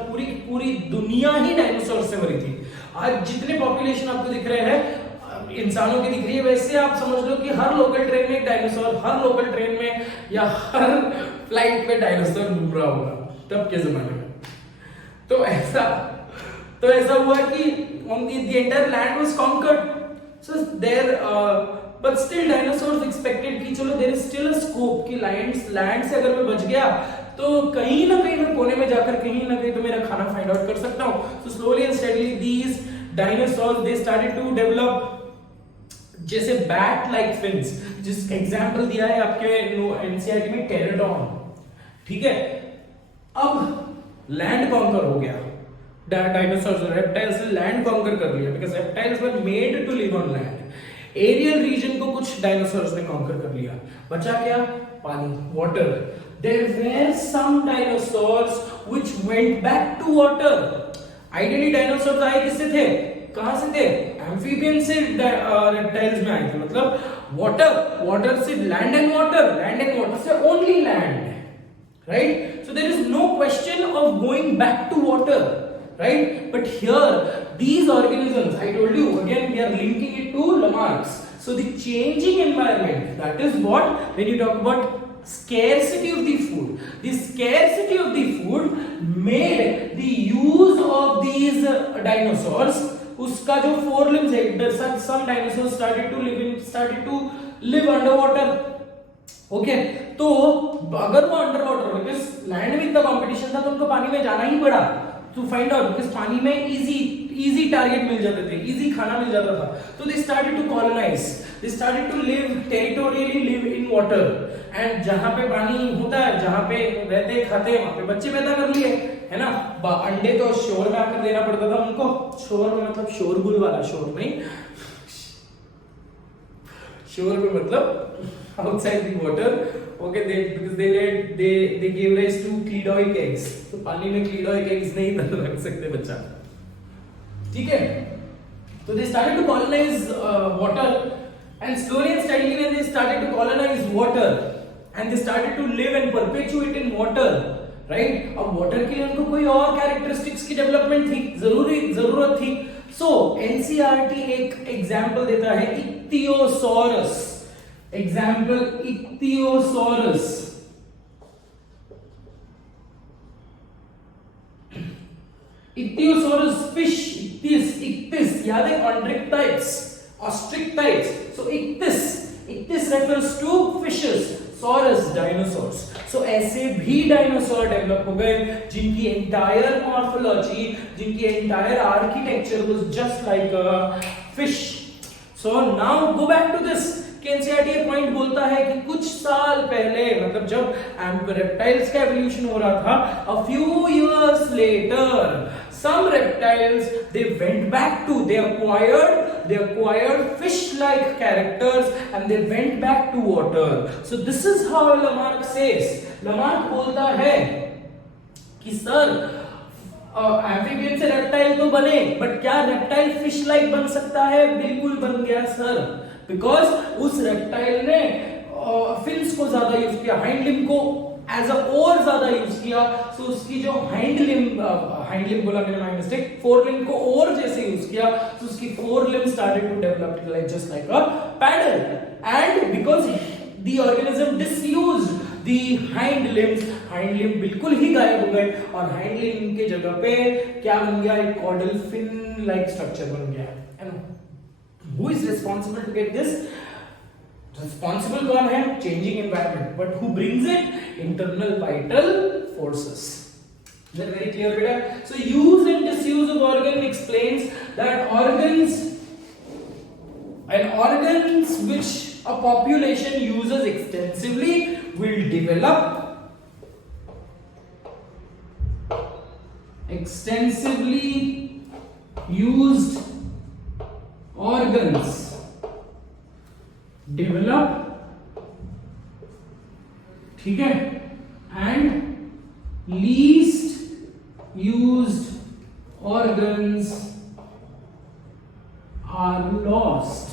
पूरी दुनिया ही dinosaurs से भरी थी. आज जितने population आपको दिख रहे हैं इंसानों की दिख रही है, वैसे आप समझ लो कि हर लोकल ट्रेन में एक डायनासोर, हर लोकल ट्रेन में या हर फ्लाइट में डायनासोर घूम रहा होगा तब के जमाने में. तो ऐसा हुआ कि the entire land was conquered. So there but still dinosaurs expected कि चलो there is still a scope कि land से अगर मैं बच गया तो कहीं ना कहीं मैं कोने में जाकर कहीं ना कहीं तो मेरा खाना फाइंड आउट कर सकता हूँ. So slowly and steadily these dinosaurs they started to develop जैसे बैट लाइक फिन्स, जिस एग्जाम्पल दिया है आपके एनसीईआरटी में टेराडॉन. ठीक है. अब लैंड कॉन्कर हो गया, डायनासोर्स और रेप्टाइल्स ने लैंड कॉन्कर कर लिया, because reptiles were made to live on land. Aerial region को कुछ डायनासोर्स ने कॉन्कर कर लिया. बचा क्या? पानी, water. There were some dinosaurs which went back to water. Ideally dinosaurs आए किससे थे? कहां से थे? एम्फीबियन से रेप्टाइल्स में आए थे. मतलब वाटर से लैंड एंड वाटर से only land, right. So there is no question of going back to water, right. But here these organisms, I told you again, we are linking it to Lamarck's. So the changing environment, that is what, when you talk about scarcity of the food, the scarcity of the food made the use of these dinosaurs. उसका जो forelimbs है, some dinosaurs started to live underwater. Okay, तो अगर वो underwater, because land में इतना competition था तो उनको पानी में जाना ही पड़ा to find out, because पानी में easy target मिल जाते थे, easy खाना मिल जाता था. तो they started to colonize, they started to territorially live in water, and जहाँ पे पानी होता है, जहाँ पे रहते खाते हैं, वहाँ पे बच्चे पैदा कर लिए, है ना. अंडे तो शोर में आकर देना पड़ता था उनको. शोर में मतलब शोरगुल वाला शोर नहीं, शोर में मतलब outside the water. Okay, because they gave rise to cleidoic eggs. तो पानी में cleidoic eggs नहीं रख सकते बच्चा. ठीक है. So they started to colonize water, and slowly and steadily when they started to colonize water and they started to live and perpetuate in water, right. अब water के लिए उनको कोई और characteristics की development थी, जरूरत थी. So NCERT एक example देता है Ichthyosaurus. Example Ichthyosaurus. Ichthyosaurus fish. Ichthys याद है, chondrichthyes, ostricthyes. So ichthys refers to fishes, saurus dinosaurs. So ऐसे भी डायनासोर डेवलप हो गए जिनकी entire morphology, जिनकी entire architecture was just like a fish. So now go back to this. NCERT ये point बोलता है कि कुछ साल पहले, मतलब जब रेप्टाइल्स का एवोल्यूशन हो रहा था, a few years later some reptiles they went back to, they acquired fish like characters and they went back to water. So this is how Lamarck says. Lamarck बोलता है कि सर एम्फीबियन से reptile तो बने, but क्या reptile fish like बन सकता है? बिल्कुल बन गया सर, बिकॉज उस रेप्टाइल ने फिन्स को ज्यादा यूज किया, हाइंड लिम्ब को एज अ और ज्यादा यूज किया, सो उसकी जो हाइंड लिम्ब बोला मैंने, माय मिस्टेक, फोर लिम्ब को और जैसे यूज किया, तो उसकी fore limb started to develop like just like a paddle, and because the organism disused the hind limb बिल्कुल ही गायब हो गए, और हाइंड लिम्ब के जगह पे क्या बन गया? एक कॉर्डल फिन लाइक स्ट्रक्चर बन गया। And who is responsible to get this? Responsible कौन है? Changing environment, but who brings it? Internal vital forces. Is that very clear, beta? So use and disuse of organ explains that organs which a population uses extensively will develop extensively used organs ठीक है, and least used organs are lost।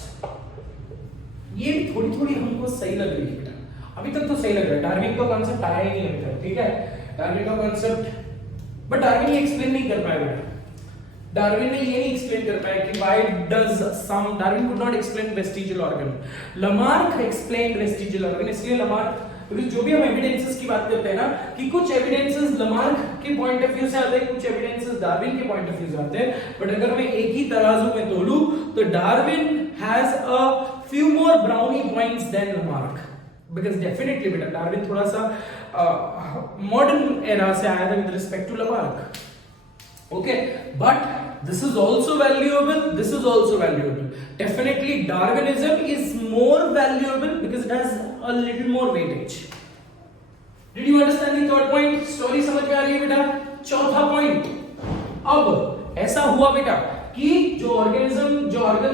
ये थोड़ी थोड़ी हमको सही लग रही है बेटा, अभी तक तो सही लग रहा है। डार्विन का कॉन्सेप्ट आया ही नहीं अभी तक, ठीक है, डार्विन का कॉन्सेप्ट, बट डार्विन ये एक्सप्लेन नहीं कर पाया बेटा। डार्विन ने ये नहीं एक्सप्लेन कर पाया कि why does some, Darwin could not explain vestigial organ, Lamarck explained vestigial organ। इसलिए लमार्क, क्योंकि जो भी हम एविडेंसेस की बात करते हैं ना, कि कुछ एविडेंसेस लमार्क के पॉइंट ऑफ व्यू से आते हैं, कुछ एविडेंसेस डार्विन के पॉइंट ऑफ व्यू से आते हैं, बट अगर मैं एक ही तराजू में तोलूं तो Darwin has a few more brownie points than Lamarck, because definitely बेटा डार्विन थोड़ा सा मॉडर्न एरा से आया था with respect to Lamarck, okay, but this is also valuable, this is also valuable, definitely Darwinism is more valuable because it has a little more weightage। Did you understand the third point? Story समझ में आ रही है बेटा? चौथा point, अब ऐसा हुआ बेटा कि जो ऑर्गन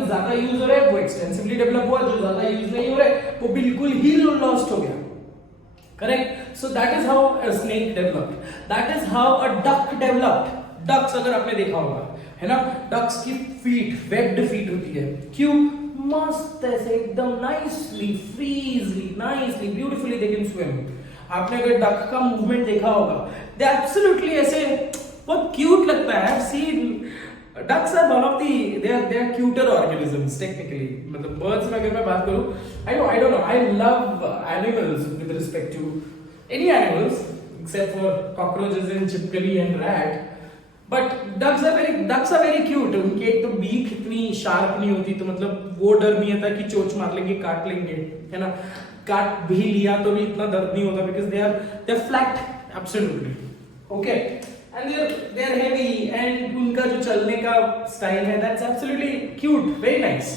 ज्यादा यूज हो रहा है वो एक्सटेंसिवली डेवलप हुआ, जो ज्यादा यूज नहीं हो रहा है वो बिल्कुल ही लॉस्ट हो गया, correct? So that is how a snake developed, that is how a duck developed. Ducks अगर आपने देखा होगा, है ना, डक्स की फीट वेब्ड फीट होती है, क्यों? मस्त ऐसे एकदम nicely freely nicely beautifully they can swim. आपने अगर डक का मूवमेंट देखा होगा, दे एब्सोल्युटली ऐसे बहुत क्यूट लगता है। I seen ducks are one of the they are cuter organisms technically, मतलब birds में अगर मैं बात करूं, I don't know, I love animals with respect to any animals except for cockroaches and chipkali and rat, but ducks are very cute। उनकी एक तो beak इतनी शार्प नहीं होती, तो मतलब वो डर नहीं आता कि चोंच मार लेंगे, काट लेंगे, है ना, काट भी लिया तो भी इतना दर्द नहीं होता, because they are flat absolutely, okay, and they are heavy, and उनका जो चलने का स्टाइल है that's absolutely cute, very nice।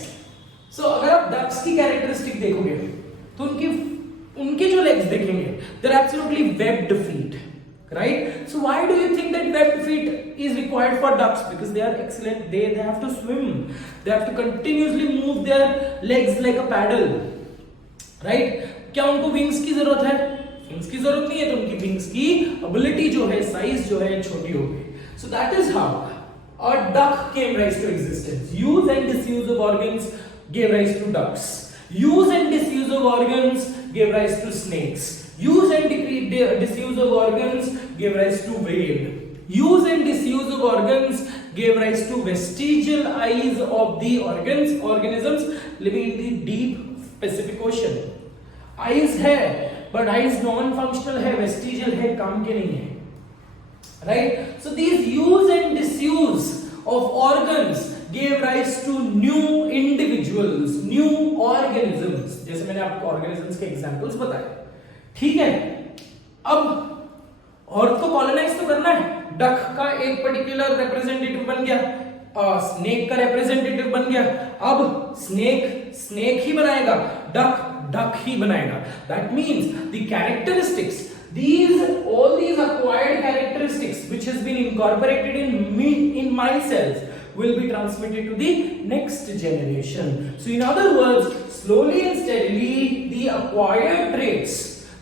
so अगर आप ducks की कैरेक्टरिस्टिक देखोगे तो उनके जो legs देखेंगे, they're absolutely webbed feet, right? so why do you think that webbed feet is required for ducks? because they are excellent, they have to swim, they have to continuously move their legs like a paddle, right? क्या उनको wings की जरूरत है? Wings की जरूरत नहीं है, तो उनकी विंग्स की एबिलिटी जो है, साइज जो है, छोटी हो गई। So that is how a duck came rise to existence. Use and disuse of organs gave rise to ducks, use and disuse of organs gave rise to snakes, use and disuse of organs gave rise to whale, use and disuse of organs gave rise to vestigial eyes of the organisms living in the deep Pacific Ocean। eyes है but eyes non functional है, vestigial है, काम के नहीं है, right? So these use and disuse of organs gave rise to new individuals, new organisms, जैसे मैंने आपको organisms के एग्जांपल्स बताए, ठीक है? अब अर्थ को कॉलोनाइज तो करना है, डक का एक पर्टिकुलर रिप्रेजेंटेटिव बन गया, स्नेक का रिप्रेजेंटेटिव बन गया, अब स्नेक ही बनाएगा, डक ही बनाएगा। That means the characteristics, all these acquired characteristics which has been incorporated in my cells will be transmitted to the next generation। so in other words, slowly and steadily the acquired traits,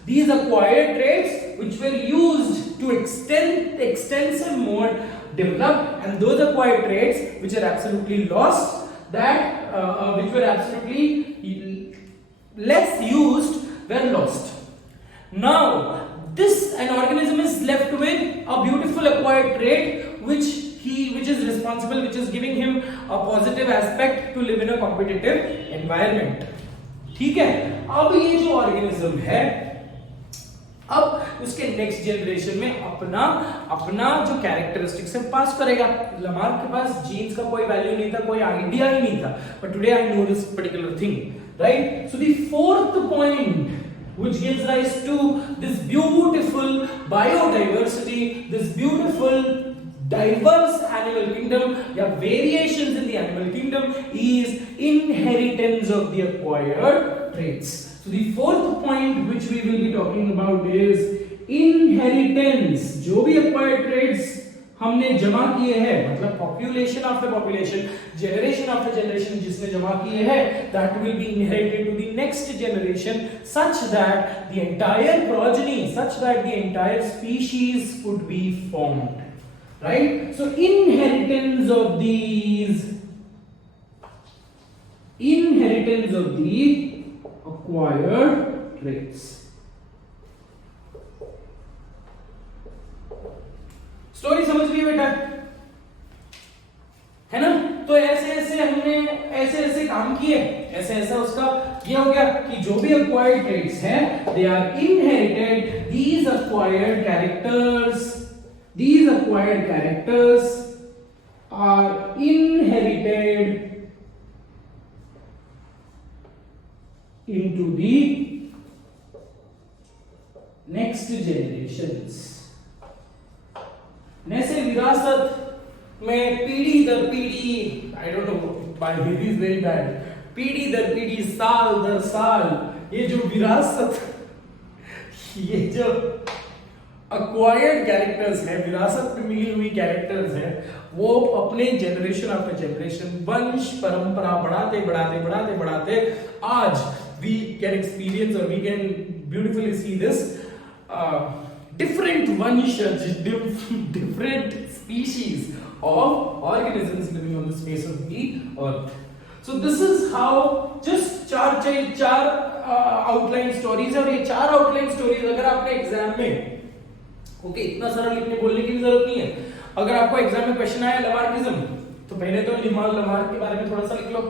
these acquired traits which were used to extensive mode developed, and those acquired traits which are absolutely lost, that which were absolutely less used, were lost. Now this an organism is left with a beautiful acquired trait which is responsible, which is giving him a positive aspect to live in a competitive environment. ठीक है, अब ये जो organism है, अब उसके next generation में अपना जो कैरेक्टरिस्टिक्स है पास करेगा. लमार्क के पास जीन्स का कोई वैल्यू नहीं था, कोई आइडिया ही नहीं था, but today I no this particular thing, right. So the fourth point which gives rise to this beautiful biodiversity, this beautiful diverse animal kingdom, या variations in the animal kingdom, is inheritance of the acquired traits. So the fourth point which we will be talking about is inheritance. जो भी acquired traits हमने जमा किए हैं, मतलब population after population, generation after generation जिसने जमा किए हैं, that will be inherited to the next generation, such that the entire progeny, such that the entire species could be formed, right? So inheritance of the acquired traits. Story समझ ली बेटा, है ना. तो ऐसे हमने ऐसे काम किए, ऐसे उसका ये हो गया कि जो भी acquired traits हैं, they are inherited. These acquired characters are inherited into the next generations. जैसे विरासत में पीढ़ी दर पीढ़ी, आई don't no, my Hindi is very bad, पीढ़ी दर पीढ़ी, साल दर साल, ये जो विरासत, ये जो अक्वायर्ड कैरेक्टर्स है, विरासत में मिली हुई कैरेक्टर्स है, वो अपने जनरेशन आफ्टर जनरेशन, वंश परंपरा बढ़ाते आज वी कैन एक्सपीरियंस और we can beautifully see this different vanshas, different species of organisms living on the space of the earth. So this is how just चार outline stories है, और ये चार outline stories अगर आपने एग्जाम में, okay, इतना सारा लिखने बोलने की जरूरत नहीं है. अगर आपको एग्जाम में क्वेश्चन आया लमार्किज्म, तो पहले तो लमार्क के बारे में थोड़ा सा लिख लो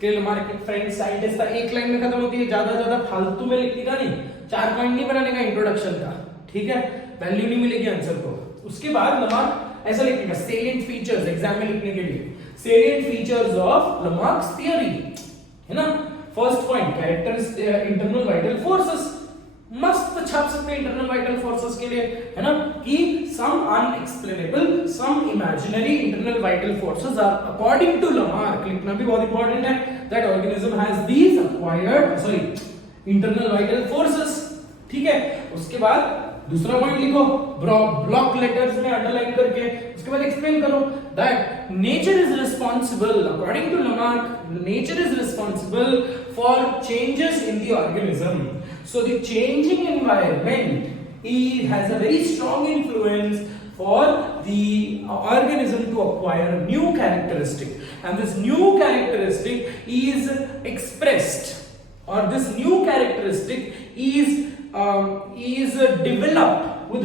कि लमार्क एक फ्रेंच साइंटिस्ट था. एक लाइन में खत्म होती है, ज्यादा फालतू में लिखने का नहीं, 4 पॉइंट नहीं बनाने का इंट्रोडक्शन का, ठीक है, वैल्यू नहीं मिलेगी आंसर को. उसके बाद लमार्क ऐसा लिखने का, सेलिएंट फीचर्स एग्जाम में लिखने के लिए, सेलिएंट फीचर्स ऑफ लमार्क्स थियरी, है ना. First point characters, internal vital forces, मस्त छाप सकते हैं इंटरनल वाइटल फोर्सेस के लिए, है ना, कि some unexplainable, some imaginary internal vital forces are according to Lamarck. लिखना भी बहुत इंपॉर्टेंट है, that organism has these acquired internal vital forces, ठीक है. उसके बाद दूसरा पॉइंट लिखो ब्लॉक लेटर्स में अंडरलाइन करके, उसके बाद एक्सप्लेन करो that nature is responsible, according to Lamarck, nature is responsible for changes in the organism. So the changing environment has a very strong influence for the organism to acquire a new characteristic, and this new characteristic is expressed, or this new characteristic is developed with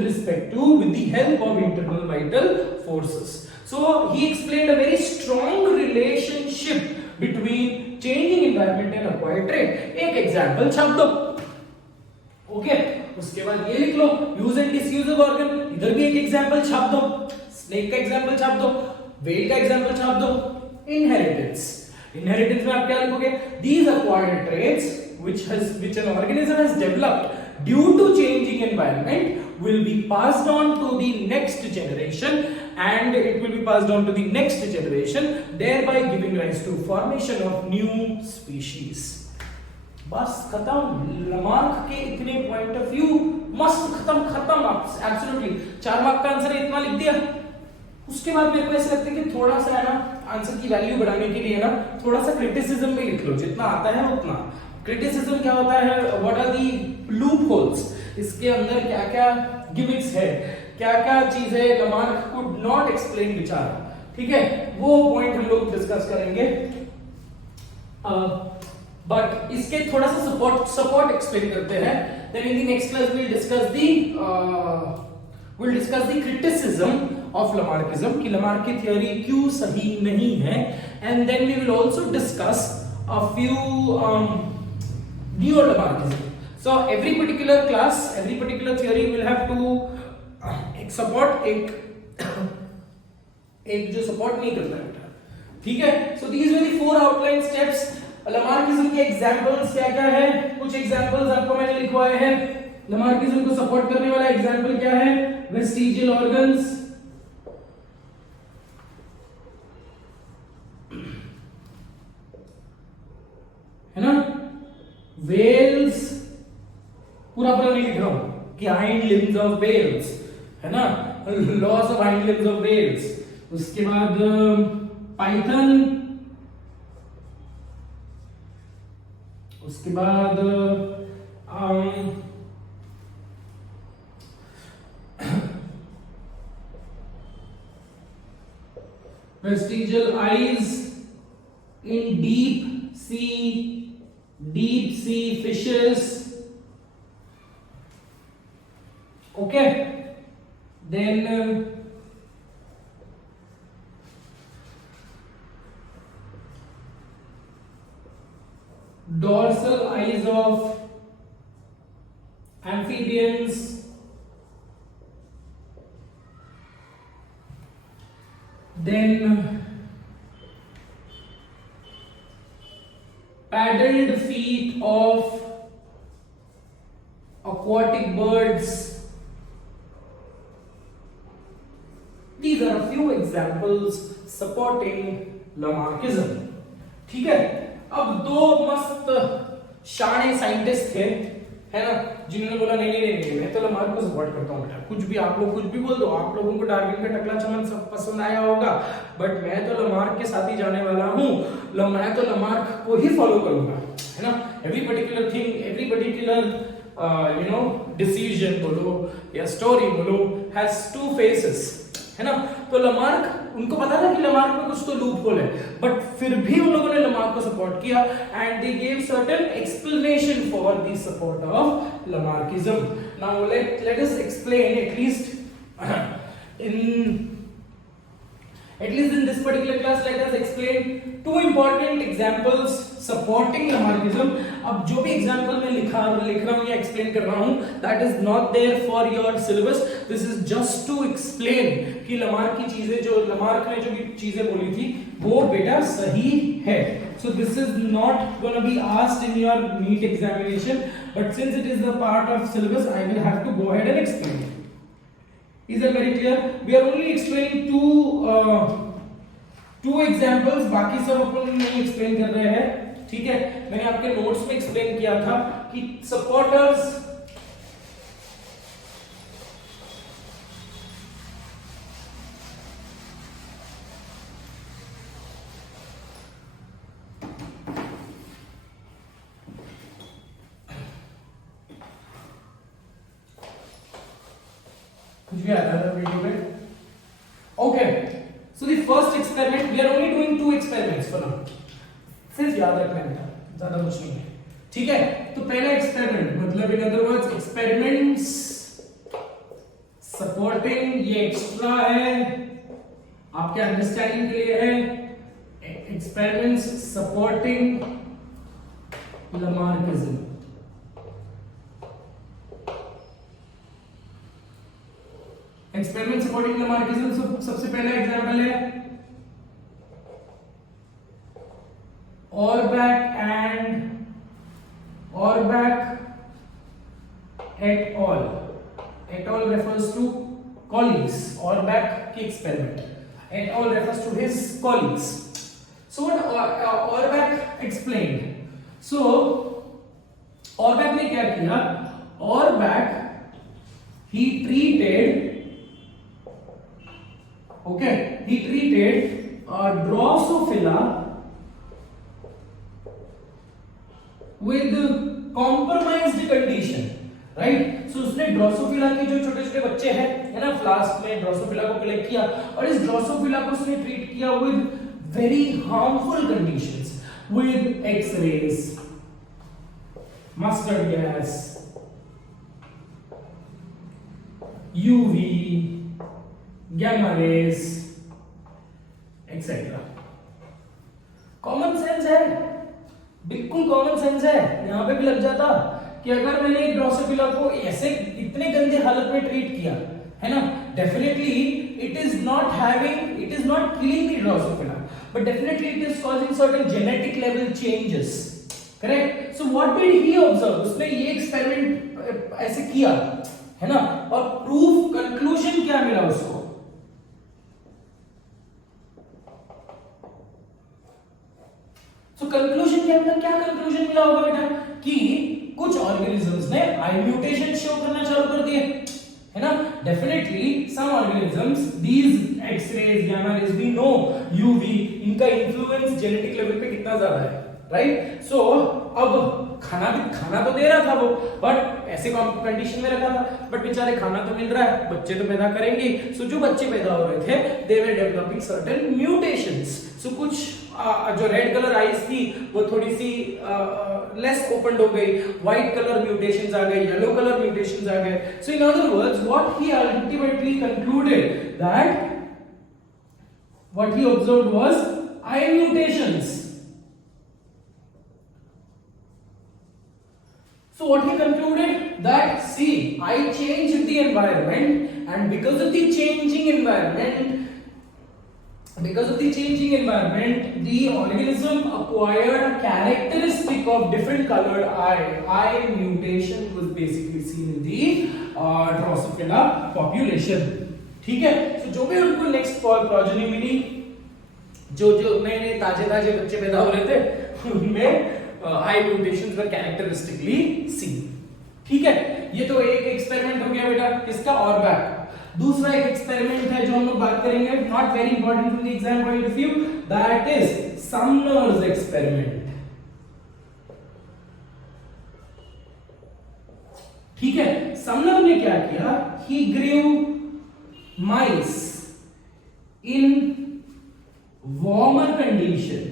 the help of internal vital forces. So he explained a very strong relationship between changing environment and acquired trait. एक example छाप दो, okay. उसके बाद ये लिख लो use and disuse of organ, इधर भी एक एग्जाम्पल छाप दो, स्नेक का एग्जाम्पल छाप दो, व्हेल का एग्जाम्पल छाप दो. इनहेरिटेंस में आप क्या लिखोगे, these acquired traits which an organism has developed due to changing environment will be passed on to the next generation, and it will be passed on to the next generation, thereby giving rise to formation of new species. बस खत्म. Lamarck के इतने point of view मस्त खत्म absolutely. 4 mark का answer इतना लिख दिया. उसके बाद मेरे को ऐसा लगता है कि थोड़ा सा है ना, आंसर की वैल्यू बढ़ाने के लिए ना थोड़ा सा क्रिटिसिज्म भी लिख लो, जितना आता है उतना. क्रिटिसिज्म क्या होता है, what are the loopholes, इसके अंदर क्या क्या गिमिक्स है, क्या क्या चीजें लमार्क कुड नॉट एक्सप्लेन बेचारा, ठीक है, वो पॉइंट हम लोग डिस्कस करेंगे। बट इसके थोड़ा सा सपोर्ट एक्सप्लेन करते हैं। Then in the next class we'll discuss the criticism of Lamarckism कि Lamarck की theory क्यों सही नहीं है, and then we will also discuss a few neo-Lamarckism. So every particular class, every particular theory will have to एक support एक जो support नहीं करता है, ठीक है। So these were the 4 outline steps. Lamarckism के examples क्या क्या है, कुछ examples आपको मैंने लिखवाए हैं। Lamarckism को support करने वाला example क्या है, vestigial organs, है ना, whales, पूरा नहीं लिख रहा हूं कि hind limbs of whales, है ना, laws of hind limbs of whales। उसके बाद python, उसके बाद vestigial eyes in deep sea fishes, okay, then dorsal eyes of amphibians, then paddled feet of aquatic birds. These are a few examples supporting Lamarckism, ठीक है। अब 2 मस्त शाणे scientist थे, है ना, जिन्होंने बोला नहीं नहीं नहीं मैं तो लमार्क को सपोर्ट करता हूँ बेटा, कुछ भी आप लोग कुछ भी बोल दो, आप लोगों को डार्विन का टकला चमन सब पसंद आया होगा, बट मैं तो लमार्क के साथ ही जाने वाला हूँ, मैं तो लमार्क को ही फॉलो करूंगा, है ना। Every particular thing, every particular decision बोलो या स्टोरी बोलो हैज 2 फेसेस, है ना। तो लमार्क, उनको पता था कि लमार्क में कुछ तो लूप होल है, बट फिर भी उन लोगों ने लमार्क को सपोर्ट किया and they gave certain explanation for the support of लमार्किज्म। Now let us explain at least in this particular class let us explain 2 important examples supporting Lamarckism। अब जो भी एग्जांपल मैं लिख रहा हूँ या एक्सप्लेन कर रहा हूँ, that is not there for your syllabus, this is just to explain कि लमार्क की चीजें, जो लमार्क ने जो भी चीजें बोली थी वो बेटा सही है। So this is not gonna be asked in your NEET examination, but since it is the part of syllabus I will have to go ahead and explain it. Is that very clear? We are only explaining two examples, बाकी सब अपन नहीं explain कर रहे हैं, ठीक है। मैंने आपके नोट्स में एक्सप्लेन किया था कि सपोर्टर्स कुछ भी आता था वीडियो में। Okay, so the first experiment, we are only doing 2 experiments for now, सिर्फ याद रखना है, ज्यादा कुछ नहीं है, ठीक है। तो पहला एक्सपेरिमेंट मतलब इन अदर वर्ड्स एक्सपेरिमेंट्स सपोर्टिंग, ये एक्स्ट्रा है आपके अंडरस्टैंडिंग के लिए है, एक्सपेरिमेंट्स सपोर्टिंग लमार्किज्म। एक्सपेरिमेंट सपोर्टिंग लमार्किज्म, सबसे पहला एग्जांपल है ऑरबैक et al. Et al refers to colleagues. Orbach की experiment. Et al refers to his colleagues. So what Orbach explained? So Orbach ने क्या किया? Orbach he treated Drosophila with compromised condition. Right. So उसने Drosophila के जो छोटे छोटे बच्चे हैं, है ना, फ्लास्क में ड्रोसोफिला को कलेक्ट किया और इस ड्रोसोफिला को उसने ट्रीट किया with very harmful conditions, with X-rays, mustard gas, UV, gamma rays, etcetera. Common sense है, बिल्कुल कॉमन सेंस है, यहां पे भी लग जाता कि अगर मैंने एक ड्रोसोफिला को ऐसे इतने गंदे हालत में ट्रीट किया, है ना, definitely it is not killing the Drosophila, but definitely it is causing certain genetic level changes, correct. So what did he observe, उसने ये एक्सपेरिमेंट ऐसे किया, है ना, और प्रूफ कंक्लूजन क्या मिला उसको, तो कंक्लूजन क्या मिला, क्या कंक्लूजन मिला होगा बेटा, कि कुछ ऑर्गेनिजम्स ने आई म्यूटेशन शो करना चालू कर दिए, है ना, definitely some organisms, these x-rays, gamma rays, we know UV, इनका इन्फ्लुएंस जेनेटिक लेवल पे कितना ज्यादा है, राइट। सो अब खाना तो दे रहा था वो, बट ऐसे कंडीशन में रखा था, बट बेचारे खाना तो मिल रहा है, बच्चे तो पैदा करेंगे। सो जो बच्चे पैदा हो रहे थे, दे वर डेवलपिंग सर्टेन म्यूटेशंस। सो कुछ जो रेड कलर आईज थी वो थोड़ी सी लेस ओपन हो गई, व्हाइट कलर म्यूटेशंस आ गए, येलो कलर म्यूटेशंस आ गए। So in other words what he ultimately concluded that what he observed was eye mutations. So what he concluded that, see, I changed the environment, and because of the changing environment, the organism acquired a characteristic of different colored eye. Eye mutation was basically seen in the Drosophila population. ठीक है, so जो भी उनको next progeny मिली, जो नए ताजे बच्चे पैदा हो रहे थे, उनमें आई म्यूटेशंस वर कैरेक्टरिस्टिकली सीन। ठीक है, ये तो एक एक्सपेरिमेंट हो गया बेटा किसका, ऑरबैक। दूसरा एक एक्सपेरिमेंट है जो हम लोग बात करेंगे, not very important from the exam point of view, that is Sumner's experiment. ठीक है, समनर ने क्या किया, ही ग्रू माइस इन वार्मर कंडीशन।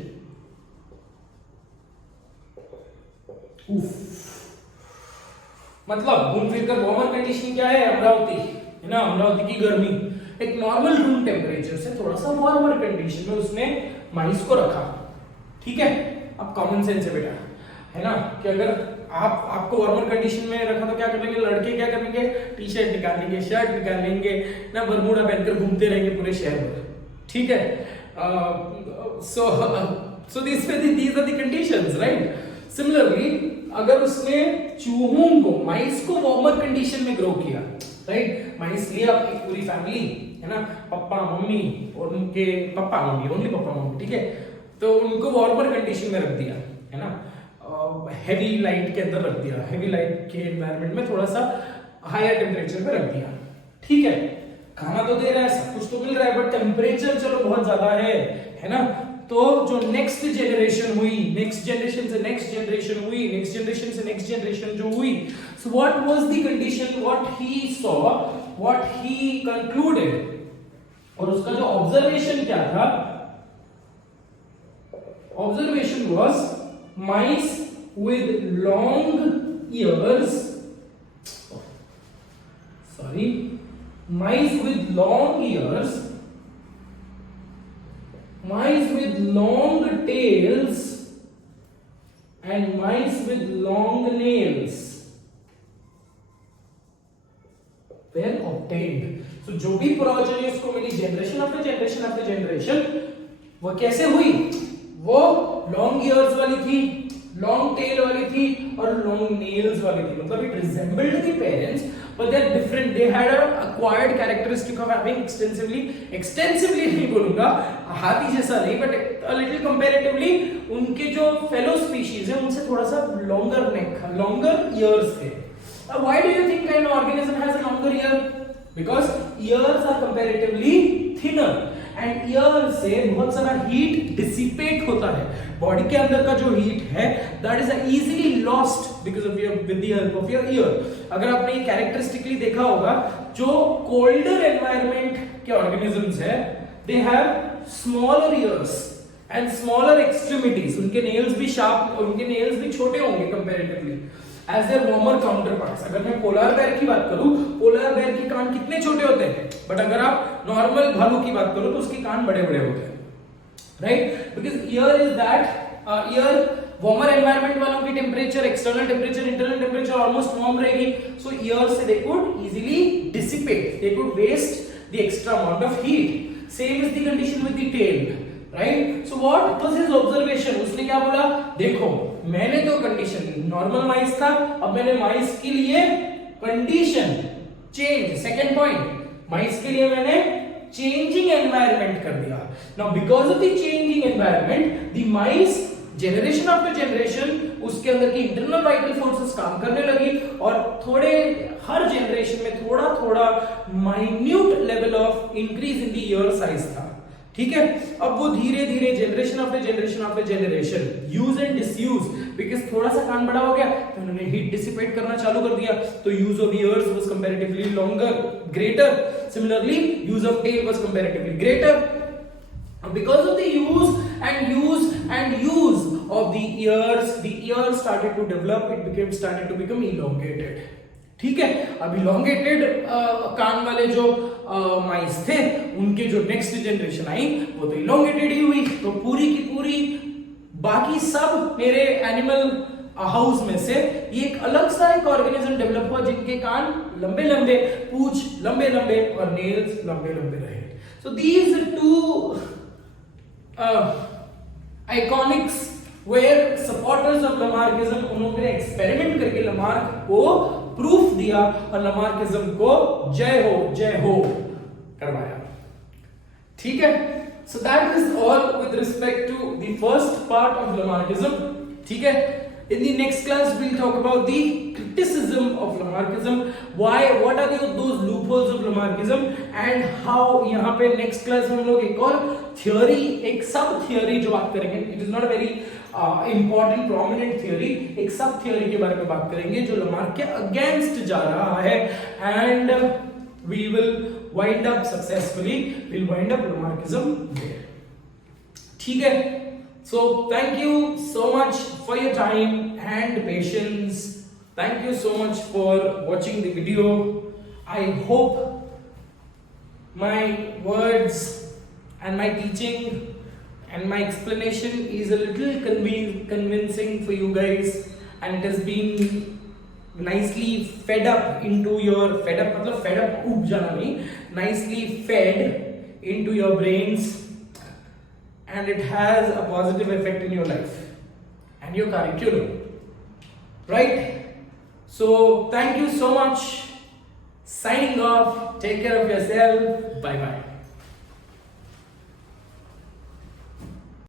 मतलब घूम फिर कर वार्मर कंडीशन क्या है, अमरावती, है ना, अमरावती की गर्मी, एक नॉर्मल रूम टेम्परेचर से थोड़ा सा वार्मर कंडीशन में उसने माइस को रखा। ठीक है, अब कॉमन सेंस है बेटा, है ना, कि अगर आपको वार्मर कंडीशन में रखा तो क्या करेंगे लड़के, क्या करेंगे, टी शर्ट निकाल लेंगे, शर्ट निकाल लेंगे ना, बरमूडा पहनकर घूमते रहेंगे पूरे शहर में। ठीक है, so these are the conditions, right? Similarly, अगर उसने चूहों को, माइस को वार्मर कंडीशन में ग्रो किया, राइट, माइस लिया अपनी पूरी फैमिली, है ना, पापा मम्मी और उनके papa mummy, only papa mummy, ठीक है, तो उनको वार्मर कंडीशन में रख दिया, है ना, हेवी लाइट के अंदर रख दिया, हेवी लाइट के एनवायरनमेंट में थोड़ा सा हायर टेम्परेचर पे रख दिया। ठीक है, खाना तो दे रहा है, सब कुछ तो मिल रहा है, बट टेम्परेचर चलो बहुत ज्यादा है ना, तो जो नेक्स्ट जनरेशन हुई, नेक्स्ट जनरेशन से नेक्स्ट जनरेशन हुई, नेक्स्ट जनरेशन से नेक्स्ट जनरेशन जो हुई, सो what was the condition, what he saw, what he concluded, और उसका जो ऑब्जर्वेशन क्या था, observation was mice with long years, sorry, mice with long ears, mice with long tails and mice with long nails were obtained. So जो भी progeny उसको मिली generation after generation after generation, वो कैसे हुई, वो लॉन्ग ईयर्स वाली थी, लॉन्ग टेल वाली थी और लॉन्ग नेल्स वाली थी। मतलब it resembled the parents but they are different, they had a acquired characteristic of having extensively नहीं बोलूंगा, हाथी जैसा नहीं, but a little comparatively उनके जो fellow species है उनसे थोड़ा सा longer neck, longer ears थे। Why do you think an organism has a longer ear? Because ears are comparatively thinner and ear से बहुत सारा heat dissipate होता है, बॉडी के अंदर का जो हीट है that is easily lost because of your with the help of your year. अगर आपने ये कैरेक्टरिस्टिकली देखा होगा, जो कोल्डर एनवायरनमेंट के ऑर्गेनिजम्स है they have smaller ears and smaller extremities, उनके नेल्स भी शार्प, उनके नेल्स भी छोटे होंगे comparatively as their warmer counterparts. अगर मैं पोलर बेयर की बात करूं, पोलर बेयर के कान कितने छोटे होते हैं, बट अगर आप नॉर्मल भालू की बात करो तो उसके कान बड़े बड़े होते हैं, right? Because ear is that ear warmer environment वालों की temperature, external temperature, internal temperature almost warm रहेगी, सो ईयर से they could easily dissipate, they could waste the extra amount of heat. Same is the condition with the tail, right? So what was his observation? उसने क्या बोला, देखो मैंने तो condition normal माइस था, अब मैंने माइस के लिए कंडीशन चेंज, सेकंड पॉइंट, माइस के लिए मैंने चेंजिंग एनवायरनमेंट कर दिया। Now because of the changing environment the mice generation after generation उसके अंदर की इंटरनल वाइटल फोर्सेस काम करने लगी और थोड़े हर जनरेशन में थोड़ा थोड़ा minute level of increase in the year size था, ठीक है? अब वो धीरे धीरे generation after generation after generation use and disuse, because थोड़ा सा कान बड़ा हो गया तो उन्होंने हीट डिसिपेट करना चालू कर दिया, तो use of ears was comparatively longer greater, similarly use of tail was comparatively greater. Because of the use of the ears started to develop, it started to become elongated, ठीक है? अब elongated कान वाले जो माइस थे, उनके जो नेक्स्ट जनरेशन आई वो तो elongated ही हुई, तो पूरी की पूरी बाकी सब मेरे एनिमल हाउस में से ये एक अलग सा एक ऑर्गेनिज्म डेवलप हुआ जिनके कान लंबे लंबे, पूंछ लंबे लंबे और नेल्स लंबे लंबे रहे। So these two iconics were supporters of Lamarckism, उन्होंने एक्सपेरिमेंट करके लमार्क को प्रूफ दिया और लमार्किज्म को जय हो करवाया, ठीक है? So that is all with respect to the first part of Lamarckism, ठीक है? In the next class, we'll talk about the criticism of Lamarckism. What are those loopholes of Lamarckism, and how? यहाँ पे next class हम लोग एक और theory, एक सब theory जो बात करेंगे. It is not a very important, prominent theory. एक सब theory के बारे में बात करेंगे जो Lamarck के against जा रहा है, and we will wind up successfully. We'll wind up Lamarckism there. ठीक है? So thank you so much for your time and patience. Thank you so much for watching the video. I hope my words and my teaching and my explanation is a little convincing for you guys, and it has been nicely fed up into your fed up ऊब जाना नहीं, nicely fed into your brains, and it has a positive effect in your life and your curriculum, right? So thank you so much. Signing off. Take care of yourself. Bye bye.